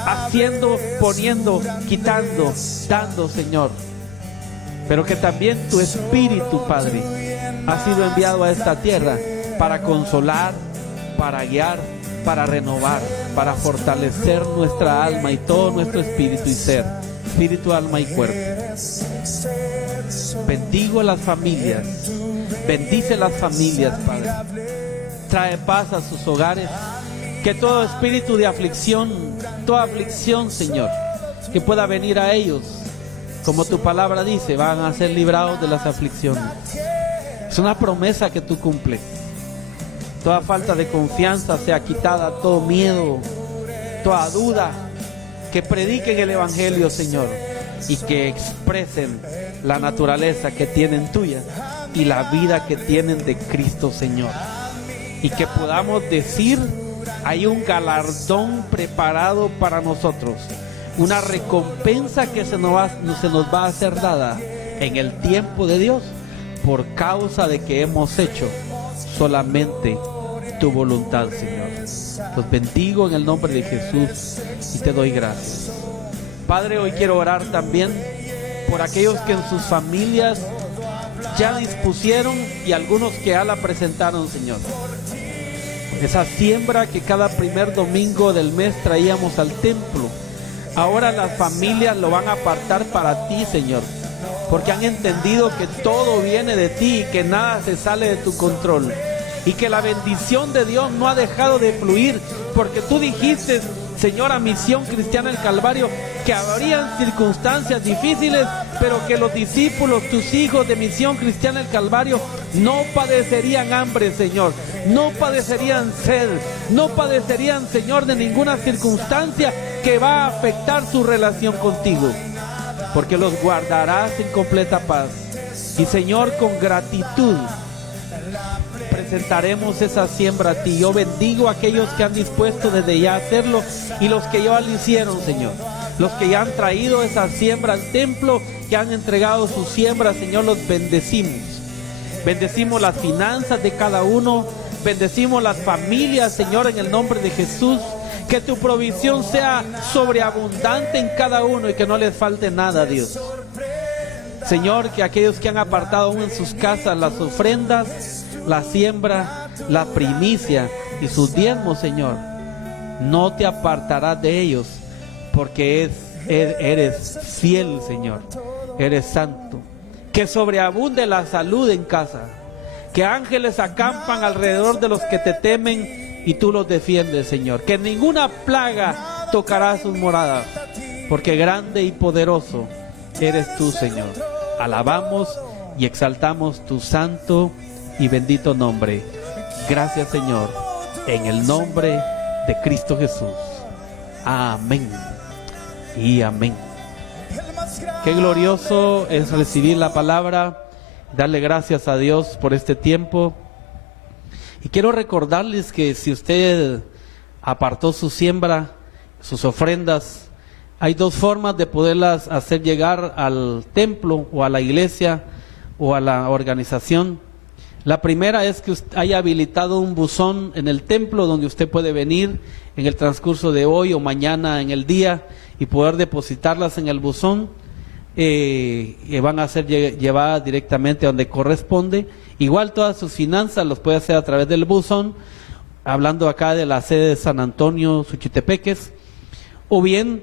haciendo, poniendo, quitando, dando, Señor. Pero que también tu Espíritu, Padre, ha sido enviado a esta tierra para consolar, para guiar, para renovar, para fortalecer nuestra alma y todo nuestro espíritu y ser, espíritu, alma y cuerpo. Bendigo a las familias, bendice las familias, Padre. Trae paz a sus hogares. Que todo espíritu de aflicción, toda aflicción, Señor, que pueda venir a ellos, como tu palabra dice, van a ser librados de las aflicciones. Es una promesa que tú cumples. Toda falta de confianza sea quitada, todo miedo, toda duda, que prediquen el Evangelio, Señor, y que expresen la naturaleza que tienen tuya y la vida que tienen de Cristo, Señor. Y que podamos decir: hay un galardón preparado para nosotros, una recompensa que se nos va a ser dada en el tiempo de Dios, por causa de que hemos hecho solamente tu voluntad, Señor. Los bendigo en el nombre de Jesús y te doy gracias. Padre, hoy quiero orar también por aquellos que en sus familias ya dispusieron y algunos que ya la presentaron, Señor. Esa siembra que cada primer domingo del mes traíamos al templo, ahora las familias lo van a apartar para ti, Señor, porque han entendido que todo viene de ti y que nada se sale de tu control, y que la bendición de Dios no ha dejado de fluir, porque tú dijiste, Señor, a Misión Cristiana del Calvario, que habrían circunstancias difíciles, pero que los discípulos, tus hijos de Misión Cristiana del Calvario, no padecerían hambre, Señor, no padecerían sed, no padecerían, Señor, de ninguna circunstancia que va a afectar su relación contigo, porque los guardarás en completa paz. Y, Señor, con gratitud presentaremos esa siembra a ti. Yo bendigo a aquellos que han dispuesto desde ya a hacerlo y los que ya lo hicieron, Señor. Los que ya han traído esa siembra al templo, que han entregado su siembra, Señor, los bendecimos. Bendecimos las finanzas de cada uno, bendecimos las familias, Señor, en el nombre de Jesús. Que tu provisión sea sobreabundante en cada uno y que no les falte nada, Dios. Señor, que aquellos que han apartado aún en sus casas las ofrendas, la siembra, la primicia y sus diezmos, Señor, no te apartarás de ellos, porque eres fiel, Señor, eres santo. Que sobreabunde la salud en casa, que ángeles acampan alrededor de los que te temen y tú los defiendes, Señor. Que ninguna plaga tocará sus moradas, porque grande y poderoso eres tú, Señor. Alabamos y exaltamos tu santo y bendito nombre. Gracias, Señor, en el nombre de Cristo Jesús. Amén y amén. Qué glorioso es recibir la palabra, darle gracias a Dios por este tiempo. Y quiero recordarles que si usted apartó su siembra, sus ofrendas, hay dos formas de poderlas hacer llegar al templo o a la iglesia o a la organización. La primera es que usted haya habilitado un buzón en el templo donde usted puede venir en el transcurso de hoy o mañana en el día y poder depositarlas en el buzón. Van a ser llevadas directamente a donde corresponde. Igual todas sus finanzas los puede hacer a través del buzón, hablando acá de la sede de San Antonio, Suchitepeques, o bien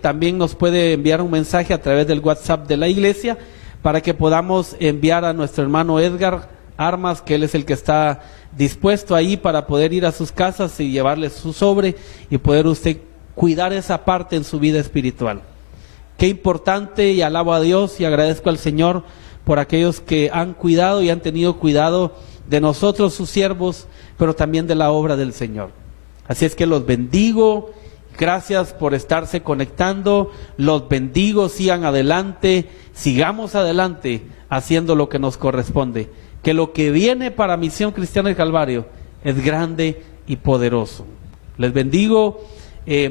también nos puede enviar un mensaje a través del WhatsApp de la iglesia para que podamos enviar a nuestro hermano Edgar Armas, que él es el que está dispuesto ahí para poder ir a sus casas y llevarles su sobre y poder usted cuidar esa parte en su vida espiritual. Qué importante, y alabo a Dios y agradezco al Señor por aquellos que han cuidado y han tenido cuidado de nosotros, sus siervos, pero también de la obra del Señor. Así es que los bendigo, gracias por estarse conectando, los bendigo, sigan adelante, sigamos adelante haciendo lo que nos corresponde, que lo que viene para Misión Cristiana del Calvario es grande y poderoso. Les bendigo.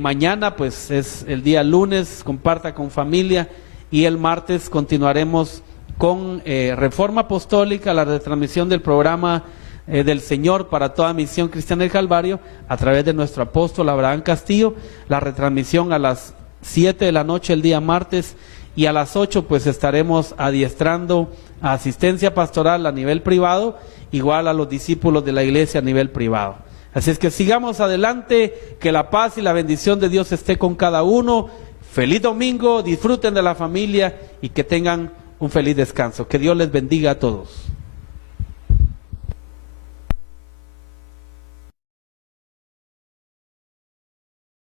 Mañana pues es el día lunes, comparta con familia, y el martes continuaremos con Reforma Apostólica, la retransmisión del programa del Señor para toda Misión Cristiana del Calvario a través de nuestro apóstol Abraham Castillo, la retransmisión a las 7 de la noche el día martes, y a las 8 pues estaremos adiestrando a asistencia pastoral a nivel privado, igual a los discípulos de la iglesia a nivel privado. Así es que sigamos adelante, que la paz y la bendición de Dios esté con cada uno. Feliz domingo, disfruten de la familia y que tengan un feliz descanso. Que Dios les bendiga a todos.